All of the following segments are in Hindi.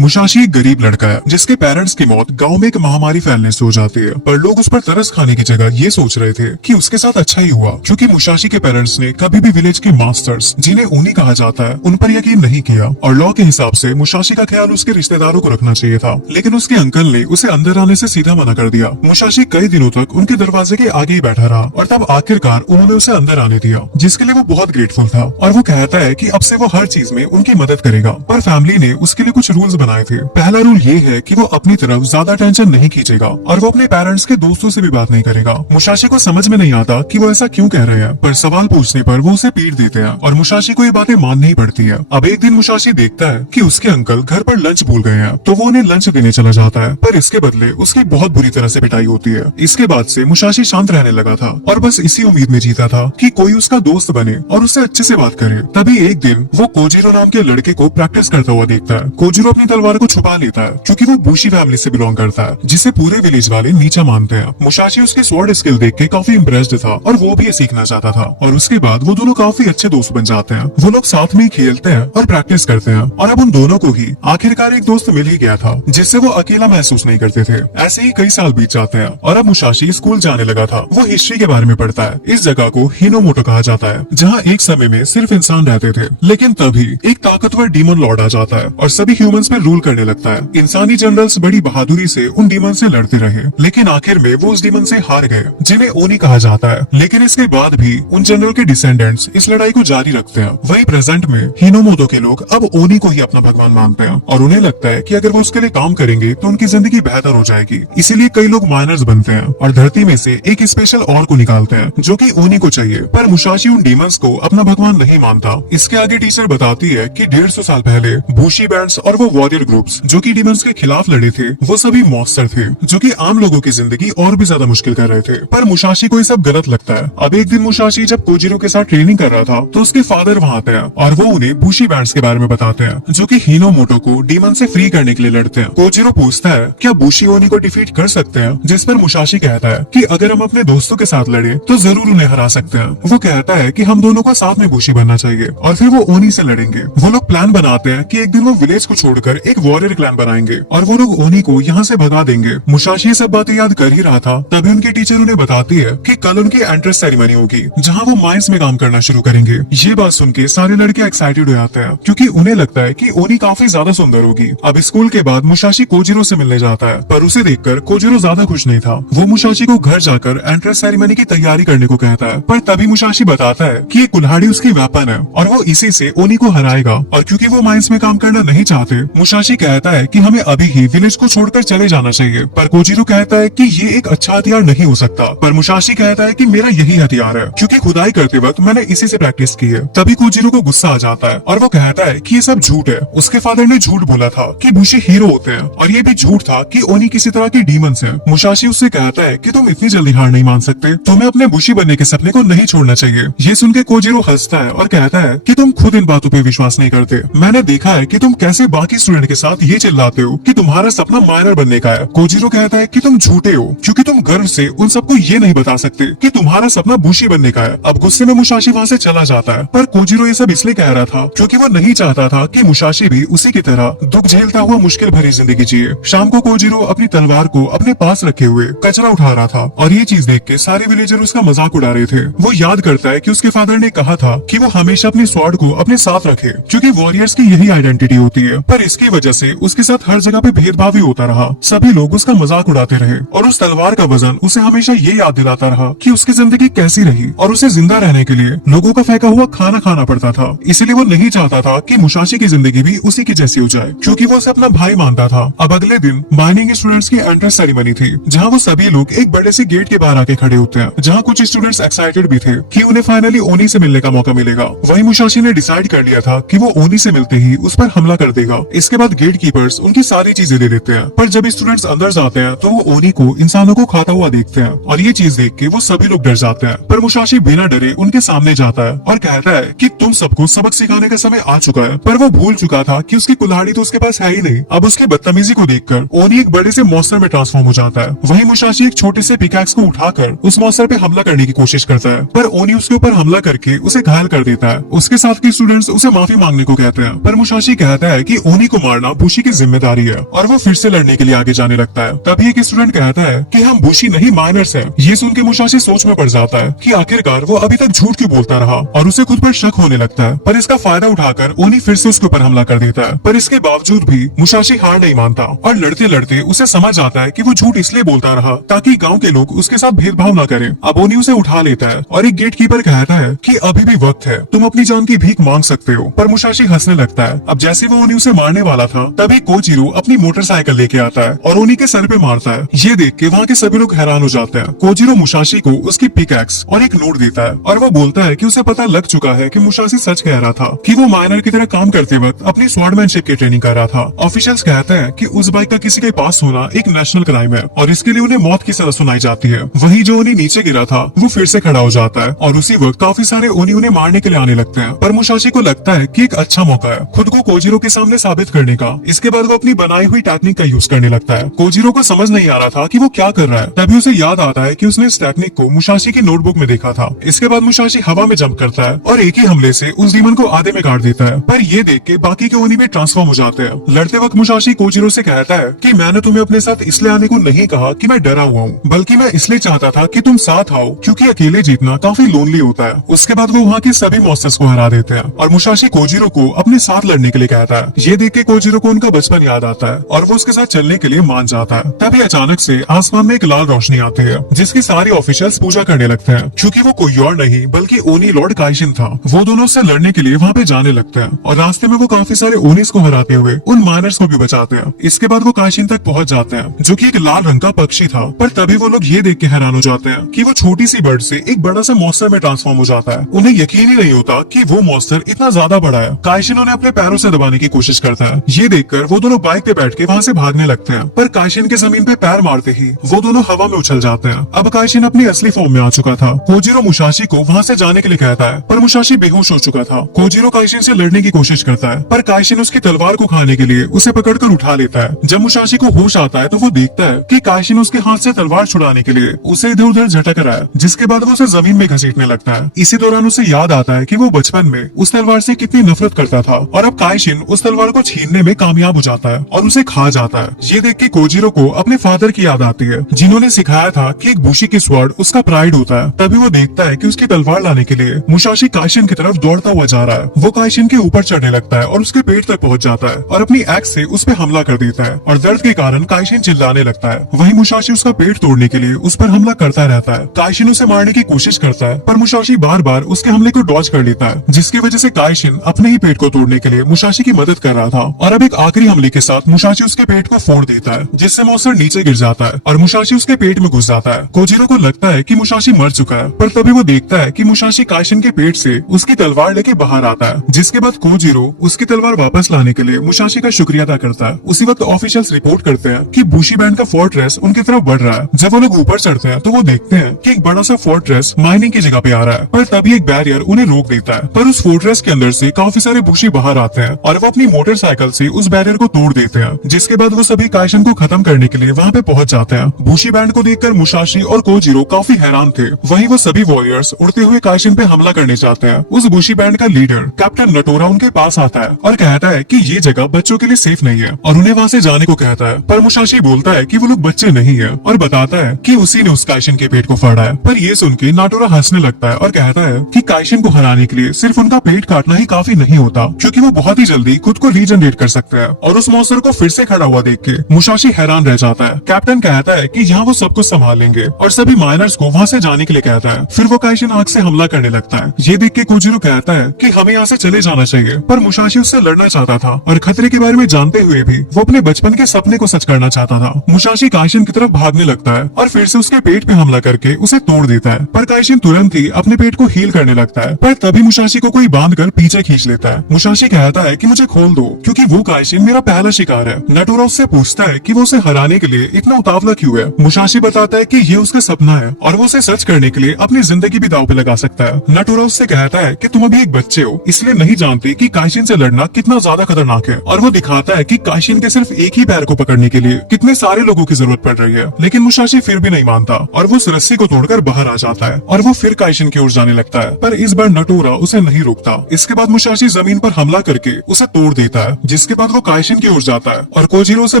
मुसाशी एक गरीब लड़का है जिसके पेरेंट्स की मौत गांव में एक महामारी फैलने से हो जाती है, पर लोग उस पर तरस खाने की जगह ये सोच रहे थे कि उसके साथ अच्छा ही हुआ, क्योंकि मुसाशी के पेरेंट्स ने कभी भी विलेज के मास्टर्स, जिन्हें ओनी कहा जाता है, उन पर यकीन नहीं किया। और लॉ के हिसाब से मुसाशी का ख्याल उसके रिश्तेदारों को रखना चाहिए था, लेकिन उसके अंकल ने उसे अंदर आने से सीधा मना कर दिया। मुसाशी कई दिनों तक उनके दरवाजे के आगे ही बैठा रहा और तब आखिरकार उन्होंने उसे अंदर आने दिया, जिसके लिए वो बहुत ग्रेटफुल था। और वो कहता है कि अब से वो हर चीज में उनकी मदद करेगा। पर फैमिली ने उसके लिए कुछ रूल्स बनाए थे। पहला रूल ये है कि वो अपनी तरफ ज्यादा टेंशन नहीं खींचेगा और वो अपने पेरेंट्स के दोस्तों से भी बात नहीं करेगा। मुसाशी को समझ में नहीं आता कि वो ऐसा क्यों कह रहे हैं, पर सवाल पूछने पर वो उसे पीट देते हैं और मुसाशी को ये बातें माननी ही पड़ती है। अब एक दिन मुसाशी देखता है कि उसके अंकल घर पर लंच भूल गए हैं, तो वो उन्हें लंच देने चला जाता है, पर इसके बदले उसकी बहुत बुरी तरह से पिटाई होती है। इसके बाद से मुसाशी शांत रहने लगा था और बस इसी उम्मीद में जीता था कि कोई उसका दोस्त बने और उससे अच्छे से बात करे। तभी एक दिन वो कोजिरो नाम के लड़के को प्रैक्टिस करता हुआ देखता है। कोजिरो अपनी तलवार को छुपा लेता है क्योंकि वो बूशी फैमिली से बिलोंग करता है, जिसे पूरे विलेज वाले नीचा मानते हैं। मुसाशी उसके स्वॉर्ड स्किल देख के काफी इम्प्रेस्ड था और वो भी ये सीखना चाहता था, और उसके बाद वो दोनों काफी अच्छे दोस्त बन जाते हैं। वो लोग साथ में ही खेलते हैं और प्रैक्टिस करते हैं, और अब उन दोनों को ही आखिरकार एक दोस्त मिल ही गया था जिससे वो अकेला महसूस नहीं करते थे। ऐसे ही कई साल बीत जाते हैं और अब मुसाशी स्कूल जाने लगा था। वो हिस्ट्री के बारे में पढ़ता है। इस जगह को हिनोमोटो कहा जाता है, जहाँ एक समय में सिर्फ इंसान रहते थे, लेकिन तभी एक ताकतवर डीमन लॉर्ड आ जाता है और सभी ह्यूमंस पे रूल करने लगता है। इंसानी जनरल्स बड़ी बहादुरी से उन डीमन से लड़ते रहे, लेकिन आखिर में वो उस डीमन से हार गए, जिन्हें ओनी कहा जाता है। लेकिन इसके बाद भी उन जनरल के डिसेंडेंट्स इस लड़ाई को जारी रखते हैं। वही प्रेजेंट में हिनोमोटो के लोग अब ओनी को ही अपना भगवान मानते हैं और उन्हें लगता है कि अगर वो उसके लिए काम करेंगे तो उनकी जिंदगी बेहतर हो जाएगी। इसीलिए कई लोग माइनर्स बनते हैं और धरती में से एक स्पेशल और को निकालते हैं जो कि ओनी को चाहिए। पर मुसाशी उन डीमंस को अपना भगवान नहीं मानता। इसके आगे टीचर बताती है कि 150 साल पहले बूशी बैंड्स और वो वॉरियर ग्रुप्स जो कि डीमंस के खिलाफ लड़े थे, वो सभी मॉन्स्टर थे जो कि आम लोगों की जिंदगी और भी ज्यादा मुश्किल कर रहे थे। पर मुसाशी को ये सब गलत लगता है। अब एक दिन मुसाशी जब कोजिरो के साथ ट्रेनिंग कर रहा था तो उसके फादर वहाँ आते हैं और वो उन्हें बूशी बैंड्स के बारे में बताते हैं जो कि हिनोमोटो को डीमन से फ्री करने के लिए लड़ते हैं। कोजिरो पूछता है क्या बूशी ओनी को डिफीट कर सकते हैं, जिस पर मुसाशी कहता है कि अगर हम अपने दोस्तों के साथ लड़े तो जरूर उन्हें हरा सकते हैं। वो कहता है कि हम दोनों को साथ में बूशी बनना चाहिए और फिर वो ओनी से लड़ेंगे। वो लोग प्लान बनाते हैं कि एक दिन वो विलेज को छोड़कर एक वॉरियर क्लैन बनाएंगे और वो लोग ओनी को यहाँ से भगा देंगे। मुसाशी ये सब बातें याद कर ही रहा था, तभी उनकी टीचर उन्हें बताती है कि कल उनकी एंट्रेंस सेरेमनी होगी जहाँ वो माइंस में काम करना शुरू करेंगे। ये बात सुन के सारे लड़के एक्साइटेड हो जाते हैं क्योंकि उन्हें लगता है कि ओनी काफी ज्यादा सुंदर होगी। अब स्कूल के बाद मुसाशी कोजिरो से मिलने जाता है, पर उसे देखकर कोजिरो ज्यादा खुश नहीं था। वो मुसाशी को घर जाकर एंट्रेंस सेरेमनी की तैयारी करने को कहता है, पर तभी मुसाशी बताता है कि ये कुल्हाड़ी उसकी वेपन है और वो इसी से ओनी को हराएगा। और क्योंकि वो माइंस में काम करना नहीं चाहते, मुसाशी कहता है कि हमें अभी ही विलेज को छोड़कर चले जाना चाहिए। पर कोजिरो कहता है कि ये एक अच्छा हथियार नहीं हो सकता। पर मुसाशी कहता है कि मेरा यही हथियार है, क्योंकि खुदाई करते वक्त मैंने इसी से प्रैक्टिस की है। तभी कोजिरो को गुस्सा आ जाता है और वो कहता है कि ये सब झूठ है। उसके फादर ने झूठ बोला था कि बूशी हीरो होते हैं और ये भी झूठ था कि ओनी किसी तरह की डीमंस है। मुसाशी उससे कहता है कि तुम इतनी जल्दी हार नहीं मान सकते, तुम्हें अपने बूशी बनने के सपने को नहीं छोड़ना चाहिए। ये सुन के कोजिरो हंसता है और कहता है कि तुम खुद इन बातों पे विश्वास नहीं करते। मैंने देखा है कि तुम कैसे बाकी स्टूडेंट के साथ ये चिल्लाते हो कि तुम्हारा सपना माइनर बनने का है। कोजिरो कहता है कि तुम झूठे हो क्योंकि तुम गर्व से उन सबको ये नहीं बता सकते कि तुम्हारा सपना बूशी बनने का है। अब गुस्से में मुसाशी वहाँ से चला जाता है, पर कोजिरो ये सब इसलिए कह रहा था क्योंकि वो नहीं चाहता था कि मुसाशी भी उसी की तरह दुख झेलता हुआ मुश्किल भरी जिंदगी जिए। शाम को कोजिरो अपनी तलवार को अपने पास रखे हुए कचरा उठा रहा था और ये चीज देख के सारे विलेजर उसका मजाक उड़ा रहे थे। वो याद करता है कि उसके फादर ने कहा था कि वो हमेशा अपनी स्वॉर्ड को अपने साथ रखे क्योंकि वॉरियर्स की यही आइडेंटिटी होती है। पर इसकी वजह से उसके साथ हर जगह पे भेदभाव ही होता रहा। सभी लोग उसका मजाक उड़ाते रहे और उस तलवार का वजन उसे हमेशा ये याद दिलाता रहा कि उसकी जिंदगी कैसी रही और उसे जिंदा रहने के लिए लोगों का फेंका हुआ खाना खाना पड़ता था। इसलिए वो नहीं चाहता था कि मुसाशी की जिंदगी भी उसी की जैसी हो जाए, क्योंकि वो उसे अपना भाई मानता था। अब अगले दिन माइनिंग स्टूडेंट्स की एंट्रेंस सेरेमनी थी, जहाँ वो सभी लोग एक बड़े से गेट के बाहर आके खड़े होते हैं, जहाँ कुछ स्टूडेंट्स एक्साइटेड भी थे कि उन्हें फाइनली ओनी से मिलने का मौका मिलेगा। वही मुसाशी ने डिसाइड कर लिया था कि वो ओनी से मिलते ही उस पर हमला कर देगा। इसके बाद गेट कीपर्स उनकी सारी चीजें ले लेते हैं, पर जब स्टूडेंट्स अंदर जाते हैं तो वो ओनी को इंसानों को खाता हुआ देखते हैं और ये चीज देख के वो सभी लोग डर जाते हैं। पर मुसाशी बिना डरे उनके सामने जाता है और कहता है कि तुम सबको सबक सिखाने का समय आ चुका है। पर वो भूल चुका था कि उसकी कुल्हाड़ी तो उसके पास है ही नहीं। अब उसके बदतमीजी को देखकर ओनी एक बड़े से मॉन्स्टर में ट्रांसफॉर्म हो जाता है। वही मुसाशी एक छोटे से पिकैक्स को उठाकर उस मॉन्स्टर पे हमला करने की कोशिश करता है, पर ओनी उसके ऊपर हमला करके उसे घायल कर देता है। उसके साथ के स्टूडेंट्स उसे माफी मांगने को कहते हैं, पर मुसाशी कहता है कि ओनी को मारना बुशी की जिम्मेदारी है और वो फिर से लड़ने के लिए आगे जाने लगता है। तभी एक स्टूडेंट कहता है कि हम बुशी नहीं माइनर्स हैं। ये सुन के मुसाशी सोच में पड़ जाता है कि आखिरकार वो अभी तक झूठ क्यों बोलता रहा और उसे खुद पर शक होने लगता है। पर इसका फायदा उठाकर ओनी फिर से उसके ऊपर हमला कर देता है। पर इसके बावजूद भी मुसाशी हार नहीं मानता और लड़ते लड़ते उसे समझ आता है कि वो झूठ इसलिए बोलता रहा ताकि गांव के लोग उसके साथ भेदभाव न करें। अब ओनी उसे उठा लेता है और एक गेट कीपर कहता है कि अभी भी वक्त है, तुम अपनी जान की भीख मांग सकते हो। पर मुसाशी हंसने लगता है। अब जैसे वो ओनी उसे मारने वाला था तभी कोजिरो अपनी मोटरसाइकिल लेके आता है और ओनी के सर पे मारता है। ये देख के वहाँ के सभी लोग हैरान हो जाते हैं। कोजिरो मुसाशी को उसकी पिकैक्स और एक नोट देता है और वो बोलता है कि उसे पता लग चुका है कि मुसाशी सच कह रहा था कि वो माइनर की तरह काम करते वक्त अपनी स्वॉर्डमैनशिप की ट्रेनिंग कर रहा था। ऑफिशियल्स कहते हैं कि उस बाइक का किसी के पास होना एक नेशनल क्राइम है और इसके लिए उन्हें मौत की सजा सुनाई जाती है। वहीं जो ओनी नीचे गिरा था वो फिर से खड़ा हो जाता है और उसी वक्त काफी सारे ओनी उन्हें मारने के लिए आने लगते हैं। पर मुसाशी को लगता है कि एक अच्छा मौका है खुद को कोजिरो के सामने साबित करने का। इसके बाद वो अपनी बनाई हुई टेक्निक का यूज करने लगता है। कोजिरो को समझ नहीं आ रहा था कि वो क्या कर रहा है। तभी उसे याद आता है कि उसने इस टेक्निक को मुसाशी की नोटबुक में देखा था। इसके बाद मुसाशी हवा में जंप करता है और एक ही हमले से उस डीमन को आधे में काट देता है। पर ये देख के बाकी के ओनी में ट्रांसफॉर्म हो जाते हैं। लड़ते वक्त मुसाशी कोजिरो से कहता है कि मैंने तुम्हें अपने साथ इसलिए आने को नहीं कहा कि मैं डरा हुआ हूँ, बल्कि मैं इसलिए चाहता था कि तुम साथ आओ क्योंकि अकेले जीतना काफी लोनली होता है। उसके बाद वो वहाँ के सभी मॉन्स्टर्स को हरा देते हैं और मुसाशी कोजिरो को अपने साथ लड़ने के लिए कहता है। ये देख के कोजिरो को उनका बचपन याद आता है और वो उसके साथ चलने के लिए मान जाता है। तभी अचानक से आसमान में एक लाल रोशनी आती है जिसकी सारी ऑफिशियल्स पूजा करने लगते हैं क्योंकि वो कोई और नहीं बल्कि ओनी लॉर्ड काइशिन था। वो दोनों से लड़ने के लिए वहाँ पे जाने लगते हैं और रास्ते में वो काफी सारे ओनीस को हराते हुए उन माइनर्स को भी बचाते हैं। इसके बाद वो काइशिन तक पहुँच जाते हैं जो कि एक लाल रंग का पक्षी था। पर तभी वो लोग ये देख के हैरान हो जाते हैं कि वो छोटी सी बर्ड से एक बड़ा सा मॉन्स्टर में ट्रांसफॉर्म हो जाता है। उन्हें यकीन ही नहीं होता कि वो मॉन्स्टर इतना ज्यादा बड़ा है। काइशिन उन्हें अपने पैरों से दबाने की कोशिश करता है। ये देखकर वो दोनों बाइक पे बैठ के वहाँ से भागने लगते हैं। पर काइशिन के जमीन पे पैर मारते ही वो दोनों हवा में उछल जाते हैं। अब काइशिन अपनी असली फॉर्म में आ चुका था। कोजिरो मुसाशी को वहाँ से जाने के लिए कहता है पर मुसाशी बेहोश हो चुका था। कोजिरो काइशिन से लड़ने की कोशिश करता है पर काइशिन उसकी तलवार को खाने के लिए उसे पकड़कर उठा लेता है। जब मुसाशी को होश आता है तो वो देखता है कि काइशिन उसके हाथ से तलवार छुड़ाने के लिए उसे इधर उधर झटक रहा है, जिसके बाद वो उसे जमीन में घसीटने लगता है। इसी दौरान उसे याद आता है कि वो बचपन में उस तलवार से कितनी नफरत करता था और अब काइशिन उस तलवार को छीनने में कामयाब हो जाता है और उसे खा जाता है। ये देख के कोजिरो को अपने फादर की याद आती है जिन्होंने सिखाया था कि एक बुशी की स्वॉर्ड उसका प्राइड होता है। तभी वो देखता है कि उसकी तलवार लाने के लिए मुसाशी काइशिन की तरफ दौड़ता हुआ जा रहा है। वो काइशिन के ऊपर चढ़ने लगता है और उसके पेट तक पहुंच जाता है और अपनी एक्स से उस पर हमला कर देता है और दर्द के कारण काइशिन चिल्लाने लगता है। वहीं मुसाशी उसका पेट तोड़ने के लिए उस पर हमला करता रहता है। काइशिन उसे मारने की कोशिश करता है पर मुसाशी बार बार उसके हमले को डॉज कर लेता है, जिसकी वजह से काइशिन अपने ही पेट को तोड़ने के लिए मुसाशी की मदद कर रहा था। और अब एक आखिरी हमले के साथ मुसाशी उसके पेट को फोड़ देता है जिससे मॉन्स्टर नीचे गिर जाता है और मुसाशी उसके पेट में घुस जाता है। कोजिरो को लगता है कि मुसाशी मर चुका है पर तभी वो देखता है कि मुसाशी काइशिन के पेट से उसकी तलवार लेके बाहर आता है, जिसके बाद कोजिरो उसकी तलवार वापस लाने के लिए मुसाशी का शुक्रिया अदा करता है। उसी वक्त ऑफिशियल्स रिपोर्ट करते हैं कि बुशी बैंड का फोर्ट्रेस उनकी तरफ बढ़ रहा है। जब वो लोग ऊपर चढ़ते हैं तो वो देखते हैं कि एक बड़ा सा फोर्ट्रेस माइनिंग की जगह पे आ रहा है। पर तभी एक बैरियर उन्हें रोक देता है। पर उस फोर्ट्रेस के अंदर से काफी सारे बुशी बाहर आते हैं और वो अपनी मोटरसाइकिल से उस बैरियर को तोड़ देते हैं, जिसके बाद वो सभी काइशिन को खत्म करने के लिए वहाँ पे पहुंच जाते हैं। बुशी बैंड को देखकर मुसाशी और कोजिरो काफी हैरान थे। वहीं वो सभी वॉरियर्स उड़ते हुए काइशिन पे हमला करने चाहते हैं। उस बुशी बैंड का लीडर कैप्टन नटोरा उनके पास आता है और कहता है कि ये जगह बच्चों के लिए सेफ नहीं है और उन्हें वहाँ से जाने को कहता है। पर मुसाशी बोलता है कि वो लोग बच्चे नहीं है और बताता है कि उसी ने उस काइशिन के पेट को फाड़ा है। पर ये सुन के नाटोरा हंसने लगता है और कहता है कि काइशिन को हराने के लिए सिर्फ उनका पेट काटना ही काफी नहीं होता, क्योंकि वो बहुत ही जल्दी खुद को रीजनरेट कर सकते हैं। और उस मॉन्स्टर को फिर से खड़ा हुआ देख के मुसाशी हैरान रह जाता है। कैप्टन कहता है कि यहाँ वो सब कुछ संभाल लेंगे और सभी माइनर्स को वहाँ से जाने के लिए कहता है। फिर वो काइशिन आग से हमला करने लगता है। ये देख के कोजिरो कहता है कि हमें यहाँ से चले जाना चाहिए, पर मुसाशी उससे लड़ना चाहता था और खतरे के बारे में जानते हुए भी वो अपने बचपन के सपने को सच करना चाहता था। मुसाशी काइशिन की तरफ भागने लगता है और फिर से उसके पेट पे हमला करके उसे तोड़ देता है। पर काइशिन तुरंत ही अपने पेट को हील करने लगता है। पर तभी मुसाशी को कोई बांध कर पीछे खींच लेता है। मुसाशी कहता है कि मुझे खोल दो क्योंकि वो काइशिन मेरा पहला शिकार है। नटोरा उससे पूछता है कि वो उसे हराने के लिए इतना उतावला क्यों है। मुसाशी बताता है कि ये उसका सपना है और वो उसे सच करने के लिए अपनी जिंदगी भी दांव पे लगा सकता है। नटोरा उससे कहता है कि तुम अभी एक बच्चे हो, इसलिए नहीं जानते कि काइशिन से लड़ना कितना ज्यादा खतरनाक है। और वो दिखाता है कि काइशिन के सिर्फ एक ही पैर को पकड़ने के लिए कितने सारे लोगों की जरूरत पड़ रही है। लेकिन मुसाशी फिर भी नहीं मानता और वो उस रस्सी को तोड़कर बाहर आ जाता है और वो फिर काइशिन की ओर जाने लगता है। पर इस बार नटोरा उसे नहीं रोकता। इसके बाद मुसाशी जमीन पर हमला करके उसे तोड़ देता है, जिसके बाद वो काइशिन की ओर जाता है और कोजिरो से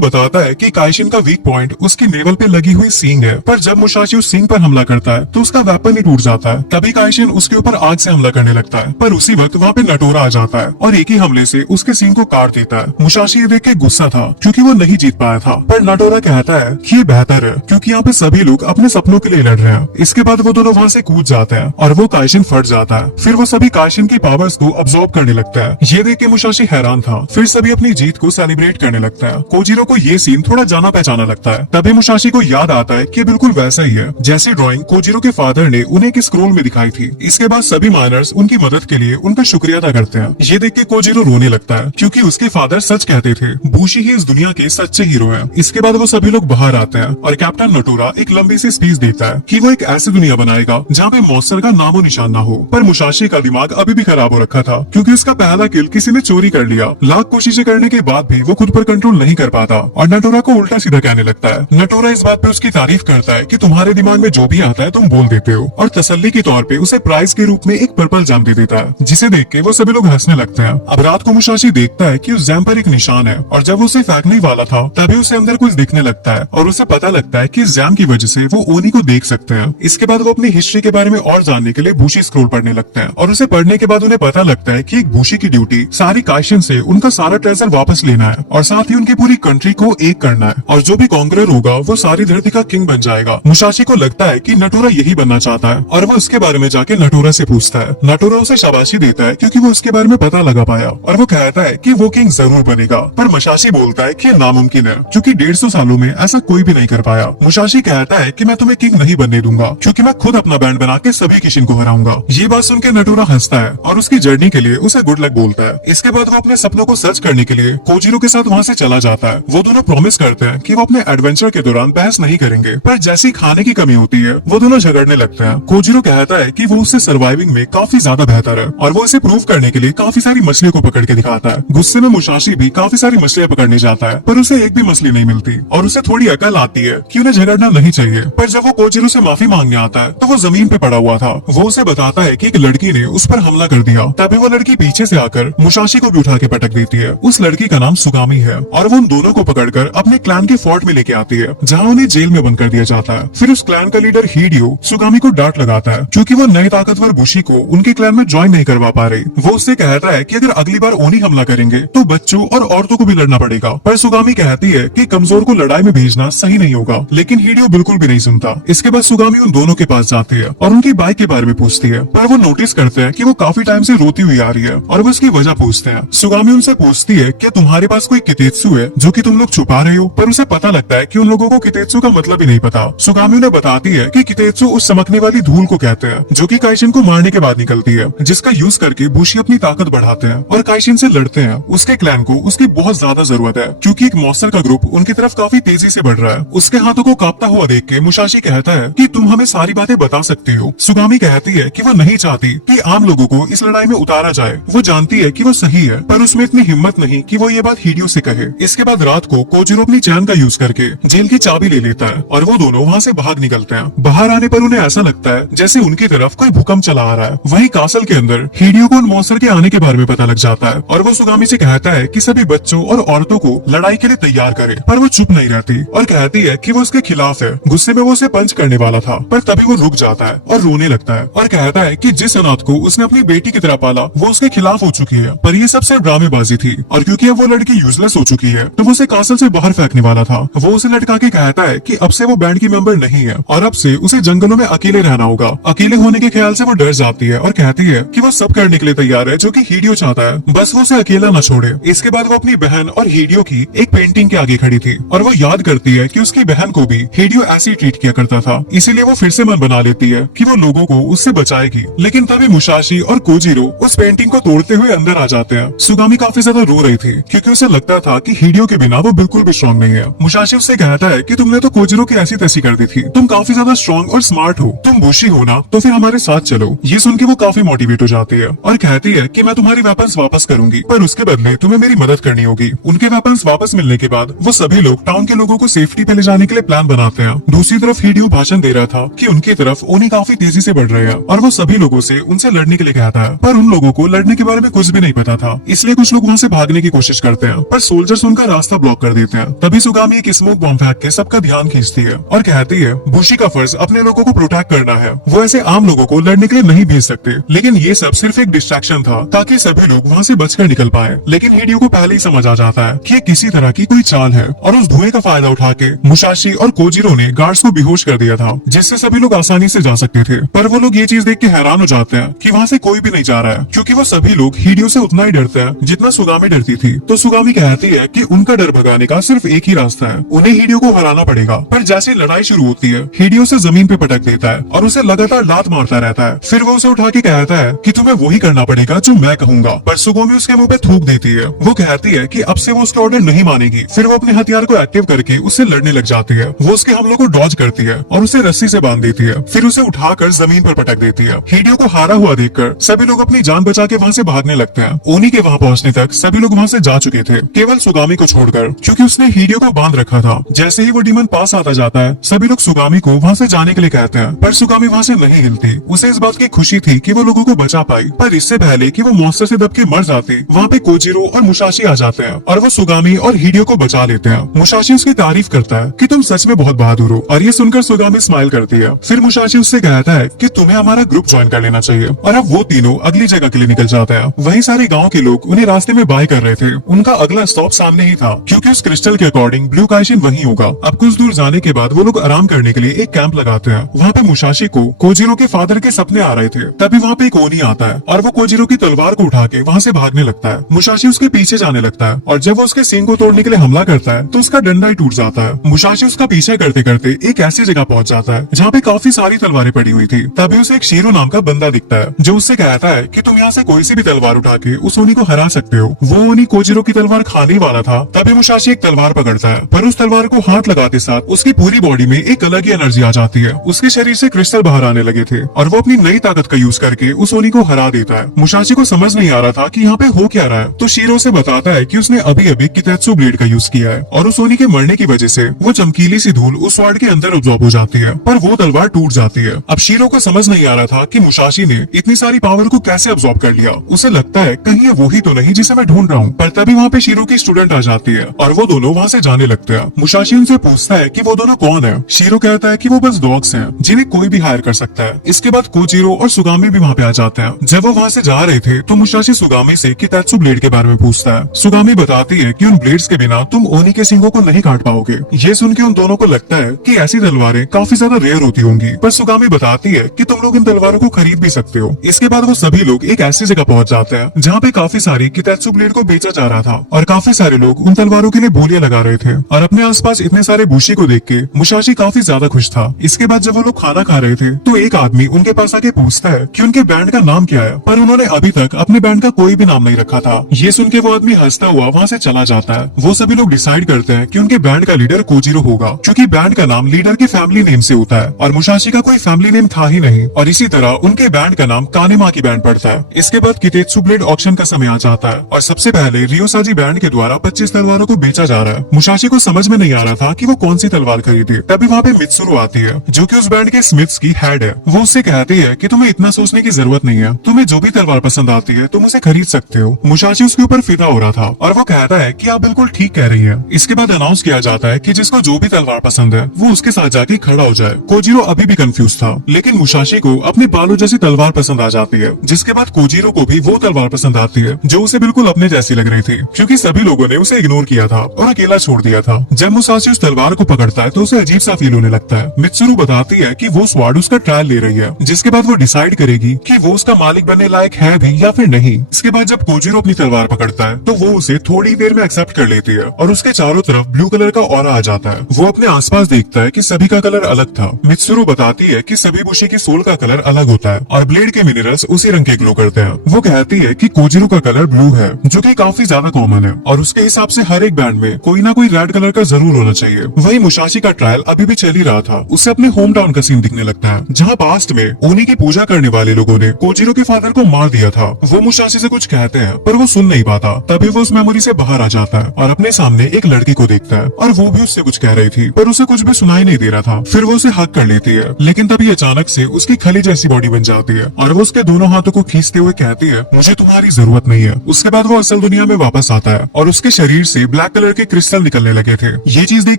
बताता है कि काइशिन का वीक पॉइंट उसकी नेवल पे लगी हुई सींग है। पर जब मुसाशी उस सींग पर हमला करता है तो उसका वेपन ही टूट जाता है। तभी काइशिन उसके ऊपर आग से हमला करने लगता है, पर उसी वक्त वहाँ पे नटोरा आ जाता है और एक ही हमले से उसके सींग को काट देता है। मुसाशी ये देख के गुस्सा था क्योंकि वो नहीं जीत पाया था, पर नटोरा कहता है कि ये बेहतर है क्योंकि यहाँ पे सभी लोग अपने सपनों के लिए लड़ रहे हैं। इसके बाद वो दोनों वहाँ से कूद जाते हैं और वो काइशिन फट जाता है। फिर वो सभी काइशिन की पावर्स को अब्सॉर्ब करने लगता है। ये देख के मुसाशी हैरान था। फिर सभी अपनी जीत को सेलिब्रेट करने लगता है। कोजिरो को ये सीन थोड़ा जाना पहचाना लगता है। तभी मुसाशी को याद आता है कि बिल्कुल वैसा ही है जैसी ड्राइंग कोजिरो के फादर ने उन्हें एक स्क्रोल में दिखाई थी। इसके बाद सभी माइनर्स उनकी मदद के लिए उनका शुक्रिया अदा करते हैं। ये देख के कोजिरो रोने लगता है क्योंकि उसके फादर सच कहते थे, बुशी ही इस दुनिया के सच्चे हीरो हैं। इसके बाद वो सभी लोग बाहर आते हैं और कैप्टन नटोरा एक लंबी सी स्पीच देता है कि वो एक ऐसी दुनिया बनाएगा जहाँ पे मॉन्स्टर का नामो निशान ना हो। पर मुसाशी का दिमाग अभी भी खराब हो रखा था क्योंकि उसका पहला किल किसी ने चोरी कर लिया। लाख कोशिशें करने के बाद भी वो खुद पर कंट्रोल नहीं कर पाता और नटोरा को उल्टा सीधा कहने लगता है। नटोरा इस बात पे उसकी तारीफ करता है कि तुम्हारे दिमाग में जो भी आता है तुम बोल देते हो, और तसल्ली के तौर पे उसे प्राइज के रूप में एक पर्पल जैम दे देता है, जिसे देख के वो सभी लोग हंसने लगते हैं। अब रात को मुसाशी देखता है कि उस जैम पर एक निशान है और जब उसे फेंकने वाला था तभी उसे अंदर कुछ दिखने लगता है और उसे पता लगता है कि इस जैम की वजह से वो ओनी को देख सकते हैं। इसके बाद वो अपनी हिस्ट्री के बारे में और जानने के लिए बुशी स्क्रोल पढ़ने लगते हैं और उसे पढ़ने के बाद उन्हें पता लगता है कि एक बुशी की ड्यूटी सारी काइशिन से उनका सारा ट्रेजर वापस लेना है और साथ ही उनकी पूरी कंट्री को एक करना है, और जो भी कॉन्करर होगा वो सारी धरती का किंग बन जाएगा। मुसाशी को लगता है कि नटोरा यही बनना चाहता है और वो उसके बारे में जाके नटोरा से पूछता है। नटोरा उसे शाबाशी देता है क्योंकि वो उसके बारे में पता लगा पाया और वो कहता है कि वो किंग जरूर बनेगा। पर मुसाशी बोलता है कि ये नामुमकिन है क्योंकि 150 सालों में ऐसा कोई भी नहीं कर पाया। मुसाशी कहता है कि मैं तुम्हें किंग नहीं बनने दूंगा क्योंकि मैं खुद अपना बैंड बना के सभी किशिन को हराऊंगा। ये बात सुन के नटोरा हंसता है और उसकी जर्नी के लिए उसे गुड लक बोलता है। इसके बाद वो अपने सपनों को सच करने के लिए कोजिरो के साथ वहाँ से चला जाता है। वो दोनों प्रॉमिस करते हैं कि वो अपने एडवेंचर के दौरान बहस नहीं करेंगे, पर जैसी खाने की कमी होती है वो दोनों झगड़ने लगते हैं। कोजिरो कहता है कि वो उससे सर्वाइविंग में काफी ज्यादा बेहतर है और वो इसे प्रूव करने के लिए काफी सारी मछलियों को पकड़ के दिखाता है। गुस्से में मुसाशी भी काफी सारी मछलियां पकड़ने जाता है पर उसे एक भी मछली नहीं मिलती और उसे थोड़ी अकल आती है कि उन्हें झगड़ना नहीं चाहिए। पर जब वो कोजिरो से माफी मांगने आता है तो वो जमीन पे पड़ा हुआ था। वो उसे बताता है कि एक लड़की ने उस पर हमला कर दिया। तभी वो लड़की पीछे से आकर मुसाशी को भी उठा के पटक देती है। उस लड़की का नाम सुगामी है और वो उन दोनों को पकड़कर अपने क्लैन के फोर्ट में लेके आती है जहाँ उन्हें जेल में बंद कर दिया जाता है। फिर उस क्लैन का लीडर हीडियो सुगामी को डांट लगाता है क्योंकि वो नए ताकतवर बुशी को उनके क्लैन में ज्वाइन नहीं करवा पा रही। वो उससे कहता है कि अगर अगली बार ओनी हमला करेंगे तो बच्चों और औरतों को भी लड़ना पड़ेगा। पर सुगामी कहती है कि कमजोर को लड़ाई में भेजना सही नहीं होगा, लेकिन हीडियो बिल्कुल भी नहीं सुनता। इसके बाद सुगामी उन दोनों के पास जाती है और उनकी बाइक के बारे में पूछती है, पर वो नोटिस करते हैं कि वो काफी टाइम से रोती हुई आ रही है और वो इसकी वजह पूछते हैं। सुगामी उनसे पूछती है क्या तुम्हारे पास कोई कितेत्सु है जो कि तुम लोग छुपा रहे हो, पर उसे पता लगता है कि उन लोगों को कितेत्सु का मतलब ही नहीं पता। सुगामी उन्हें बताती है कि कितेत्सु उस चमकने वाली धूल को कहते हैं जो कि काइशिन को मारने के बाद निकलती है, जिसका यूज करके बुशी अपनी ताकत बढ़ाते हैं और काइशिन से लड़ते हैं। उसके क्लैन को उसकी बहुत ज्यादा जरूरत है क्योंकि एक मॉन्स्टर का ग्रुप उनकी तरफ काफी तेजी से बढ़ रहा है। उसके हाथों को कांपता हुआ देख के मुसाशी कहता है कि तुम हमें सारी बातें बता सकती हो। सुगामी कहती है कि वो नहीं चाहती कि आम लोगों को इस लड़ाई में उतारा जाए। वो जानती है कि वो सही है पर उसमें इतनी हिम्मत नहीं कि वो ये बात हीडियो से कहे। इसके बाद रात को कोजिरो अपनी चैन का यूज करके जेल की चाबी ले लेता है और वो दोनों वहाँ से भाग निकलते हैं। बाहर आने पर उन्हें ऐसा लगता है जैसे उनकी तरफ कोई भूकंप चला आ रहा है। वहीं कासल के अंदर हीडियो को उन मॉन्स्टर के आने के बारे में पता लग जाता है और वो सुगामी से कहता है कि सभी बच्चों और औरतों को लड़ाई के लिए तैयार करे, पर वो चुप नहीं रहती और कहती है कि वो उसके खिलाफ है। गुस्से में वो उसे पंच करने वाला था पर तभी वो रुक जाता है और रोने लगता है और कहता है कि जिस अनाथ को उसने अपनी बेटी की तरह पाला वो उसके खिलाफ हो चुकी है। पर ये सबसे ड्रामेबाजी थी और क्योंकि अब वो लड़की यूजलेस हो चुकी है तो वो उसे कासल से बाहर फेंकने वाला था। वो उसे लटका के कहता है कि अब से वो बैंड की मेंबर नहीं है और अब से उसे जंगलों में अकेले रहना होगा। अकेले होने के ख्याल से वो डर जाती है और कहती है कि वो सब करने के लिए तैयार है जो कि हीडियो चाहता है, बस वो उसे अकेला न छोड़े। इसके बाद वो अपनी बहन और हीडियो की एक पेंटिंग के आगे खड़ी थी और वो याद करती है कि उसकी बहन को भी हीडियो ऐसे ही ट्रीट किया करता था, इसीलिए वो फिर से मन बना लेती है कि वो लोगों को उससे बचाएगी। लेकिन तभी मुसाशी और कोजिरो उस पेंटिंग को तोड़ते हुए अंदर आ जाते हैं। सुगामी काफी ज्यादा रो रही थी क्योंकि उसे लगता था कि हीडियो के बिना वो बिल्कुल भी स्ट्रॉन्ग नहीं है। मुसाशी उससे कहता है कि तुमने तो कोजिरो की ऐसी तैसी कर दी थी, तुम काफी ज्यादा स्ट्रॉन्ग और स्मार्ट हो, तुम बुशी हो ना, तो फिर हमारे साथ चलो। ये सुन के वो काफी मोटिवेट हो जाती है और कहती है कि मैं तुम्हारी वेपन्स वापस करूंगी पर उसके बदले तुम्हें मेरी मदद करनी होगी। उनके वेपन्स वापस मिलने के बाद वो सभी लोग टाउन के लोगों को सेफ्टी पे ले जाने के लिए प्लान बनाते हैं। दूसरी तरफ हीडियो भाषण दे रहा था कि उनकी तरफ ओनी काफी तेजी से बढ़ रहे हैं और वो सभी लोगों से उनसे लड़ने के लिए कहता है, पर उन लोगों को लड़ने के बारे में कुछ भी नहीं पता था, इसलिए कुछ लोग वहाँ से भागने की कोशिश करते हैं, पर सोल्जर्स उनका रास्ता ब्लॉक कर देते हैं। तभी सुगामी एक स्मोक बॉम्ब फेंक के सबका ध्यान खींचती है और कहती है बुशी का फर्ज अपने लोगों को प्रोटेक्ट करना है। वो ऐसे आम लोगों को लड़ने के लिए नहीं भेज सकते, लेकिन ये सब सिर्फ एक डिस्ट्रैक्शन था ताकि सभी लोग वहाँ से बचकर निकल पाए। लेकिन हिडियो को पहले ही समझ आ जाता है कि ये किसी तरह की कोई चाल है और उस धुएं का फायदा उठा के मुसाशी और कोजिरो ने गार्ड्स को बेहोश कर दिया था, जिससे सभी लोग आसानी से जा सकते थे। पर वो लोग ये चीज देख के हैरान हो जाते हैं कि वहाँ से कोई भी नहीं जा रहा है, क्योंकि वो सभी लोग हिडियो से उतना ही डरते हैं जितना सुगामी डरती थी। तो सुगामी कहती है कि उनका डर भगाने का सिर्फ एक ही रास्ता है, उन्हें हिडियो को हराना पड़ेगा। पर जैसे लड़ाई शुरू होती है, हिडियो से जमीन पे पटक देता है और उसे लगातार लात मारता रहता है। फिर वो उसे उठा के कहता है कि तुम्हें वही करना पड़ेगा जो मैं कहूंगा। पर सुगोमी उसके मुंह पे थूक देती है। वो कहती है कि अब से वो उसका ऑर्डर नहीं मानेगी। फिर वो अपने हथियार को एक्टिव करके उससे लड़ने लग जाती है। वो उसके हमलों को डॉज करती है और उसे रस्सी से बांध देती है। फिर उसे उठाकर जमीन पर पटक देती है। हिडियो को हारा हुआ देखकर सभी लोग अपनी जान बचा के वहाँ से भागने लगते हैं। ओनी के वहाँ पहुँचने तक सभी लोग वहाँ से जा चुके थे, केवल सुगामी को छोड़कर, क्योंकि उसने हिडियो को बांध रखा था। जैसे ही वो डीमन पास आता जाता है, सभी लोग सुगामी को वहाँ से जाने के लिए कहते हैं, पर सुगामी वहाँ से नहीं हिलती। उसे इस बात की खुशी थी कि वो लोगों को बचा पाई। पर इससे पहले कि वो मॉन्स्टर से दब के मर जाती, वहाँ पे कोजिरो और मुसाशी आ जाते हैं और वो सुगामी और हिडियो को बचा लेते हैं। मुसाशी उसकी तारीफ करता है कि तुम सच में बहुत बहादुर हो, और ये सुनकर सुगामी स्माइल करती है। फिर मुसाशी उससे कहता है कि तुम्हें हमारा ग्रुप ज्वाइन कर लेना चाहिए, और अब वो तीनों अगली जगह के लिए निकल जाते हैं। वहीं सारे गाँव के लोग उन्हें रास्ते में बाय कर रहे थे। उनका अगला स्टॉप सामने ही था, क्योंकि उस क्रिस्टल के अकॉर्डिंग ब्लू काइशिन वहीं होगा। अब कुछ दूर जाने के बाद वो लोग आराम करने के लिए एक कैंप लगाते हैं। वहाँ पे मुसाशी को कोजिरो के फादर के सपने आ रहे थे। तभी वहाँ पे एक ओनी आता है और वो कोजिरो की तलवार को उठा के वहाँ से भागने लगता है। मुसाशी उसके पीछे जाने लगता है और जब वो उसके सींग को तोड़ने के लिए हमला करता है तो उसका डंडा ही टूट जाता है। मुसाशी उसका पीछे करते करते एक ऐसी जगह पहुँच जाता है जहाँ पे काफी सारी तलवारें पड़ी हुई थी। तभी उसे एक शीरो नाम का बंदा दिखता है जो उससे कहता है कि तुम यहाँ से कोई सी भी तलवार उठा के उस ओनी को हरा सकते हो। वो ओनी कोजिरो की तलवार खाने वाला था। तभी मुसाशी एक तलवार पकड़ता है, पर उस तलवार को हाथ लगाते साथ उसकी पूरी बॉडी में एक अलग ही एनर्जी आ जाती है। उसके शरीर से क्रिस्टल बाहर आने लगे थे और वो अपनी नई ताकत का यूज करके उस ओनी को हरा देता है। मुसाशी को समझ नहीं आ रहा था कि यहाँ पे हो क्या रहा है, तो शीरो से बताता है कि उसने अभी अभी कितेत्सु ब्लेड का यूज किया है और उस ओनी के मरने की वजह से वो चमकीली सी धूल उस स्वार्ड के अंदर अब्सॉर्ब हो जाती है, पर वो तलवार टूट जाती है। अब शीरो को समझ नहीं आ रहा था कि मुसाशी ने इतनी सारी पावर को कैसे अब्सॉर्ब कर लिया। उसे लगता है कहीं ये वही तो नहीं जिसे मैं ढूंढ रहा हूँ। पर तभी वहाँ पे शीरो की स्टूडेंट आ जाती है और वो दोनों वहाँ से जाने लगते हैं। मुसाशी उनसे पूछता है कि वो दोनों कौन है। शीरो कहता है कि वो बस डॉग्स हैं जिन्हें कोई भी हायर कर सकता है। इसके बाद कोजिरो और सुगामी भी वहाँ पे आ जाते हैं। जब वो वहाँ से जा रहे थे तो मुसाशी सुगामी से कितेत्सु ब्लेड के बारे में पूछता है। सुगामी बताती है कि उन ब्लेड्स के बिना तुम ओनी के सींगों को नहीं काट पाओगे। ये सुन के उन दोनों को लगता है कि ऐसी तलवारें काफी ज्यादा रेयर होती होंगी, पर सुगामी बताती है कि तुम लोग इन तलवारों को खरीद भी सकते हो। इसके बाद वो सभी लोग एक ऐसी जगह पहुँच जाते हैं जहाँ पे काफी सारी कितेत्सु ब्लेड को बेचा जा रहा था और काफी सारे लोग उन तलवारों के लिए बोलियां लगा रहे थे। और अपने आसपास इतने सारे बुशी को देख के मुसाशी काफी ज्यादा खुश था। इसके बाद जब वो लोग खाना खा रहे थे तो एक आदमी उनके पास आके पूछता है कि उनके बैंड का नाम क्या है, पर उन्होंने अभी तक अपने बैंड का कोई भी नाम नहीं रखा था। ये सुन के वो आदमी हंसता हुआ वहाँ से चला जाता है। वो सभी लोग डिसाइड करते हैं कि उनके बैंड का लीडर कोजिरो होगा, क्योंकि बैंड का नाम लीडर के फैमिली नेम से होता है और मुसाशी का कोई फैमिली नेम था ही नहीं। और इसी तरह उनके बैंड का नाम कानेमा की बैंड पड़ता है। इसके बाद कितेत्सु ब्लेड ऑक्शन का समय आ जाता है और सबसे पहले रियोसाजी बैंड के द्वारा 25 तलवारों को बेचा जा रहा है। मुसाशी को समझ में नहीं आ रहा था कि वो कौन सी तलवार खरीदे। तभी वहाँ पे मित्सुरु आती है जो कि उस बैंड के स्मिथ्स की हेड है। वो उससे कहती है कि तुम्हें इतना सोचने की जरूरत नहीं है, तुम्हें जो भी तलवार पसंद आती है तुम उसे खरीद सकते हो। मुसाशी उसके ऊपर फिदा हो रहा था और वो कहता है कि आप बिल्कुल ठीक कह रही है। इसके बाद अनाउंस किया जाता है कि जिसको जो भी तलवार पसंद है वो उसके साथ जाके खड़ा हो जाए। कोजिरो अभी भी कंफ्यूज था, लेकिन मुसाशी को अपनी बालू जैसी तलवार पसंद आ जाती है। जिसके बाद कोजिरो को भी वो तलवार पसंद आती है जो उसे बिल्कुल अपने जैसी लग रही थी, क्योंकि सभी लोगों ने उसे इग्नोर किया था और अकेला छोड़ दिया था। जब मुसाशी उस तलवार को पकड़ता है तो उसे अजीब सा फील होने लगता है। मित्सुरु बताती है कि वो स्वार्ड उसका ट्रायल ले रही है, जिसके बाद वो डिसाइड करेगी कि वो उसका मालिक बनने लायक है भी या फिर नहीं। इसके बाद जब कोजिरो अपनी तलवार पकड़ता है तो वो उसे थोड़ी देर में एक्सेप्ट कर लेती है और उसके चारों तरफ ब्लू कलर का ऑरा आ जाता है। वो अपने आसपास देखता है कि सभी का कलर अलग था। मित्सुरु बताती है कि सभी बुशी की सोल का कलर अलग होता है और ब्लेड के मिनरल्स उसी रंग के ग्लो करते हैं। वो कहती है कि कोजिरो का कलर ब्लू है, जो कि काफी ज्यादा कॉमन है और उसके हिसाब से हर एक बैंड में कोई ना कोई रेड कलर का जरूर होना चाहिए। वही मुसाशी का ट्रायल अभी भी चल ही रहा था। उसे अपने होम टाउन का सीन दिखने लगता है, जहाँ पास्ट में ओनी की पूजा करने वाले लोगों ने कोजिरो के फादर को मार दिया था। वो मुसाशी से कुछ कहते हैं पर वो सुन नहीं पाता। तभी वो उस मेमोरी से बाहर आ जाता है और अपने सामने एक लड़की को देखता है और वो भी उससे कुछ कह रही थी, पर उसे कुछ भी सुनाई नहीं दे रहा था। फिर वो उसे हक कर लेती है, लेकिन तभी अचानक से उसकी खली जैसी बॉडी बन जाती है और वो उसके दोनों हाथों को खींचते हुए कहती है, मुझे तुम्हारी जरूरत नहीं है। उसके बाद वो असल दुनिया में वापस आता है और उसके शरीर से ब्लैक कलर के क्रिस्टल निकलने लगे थे। ये चीज देख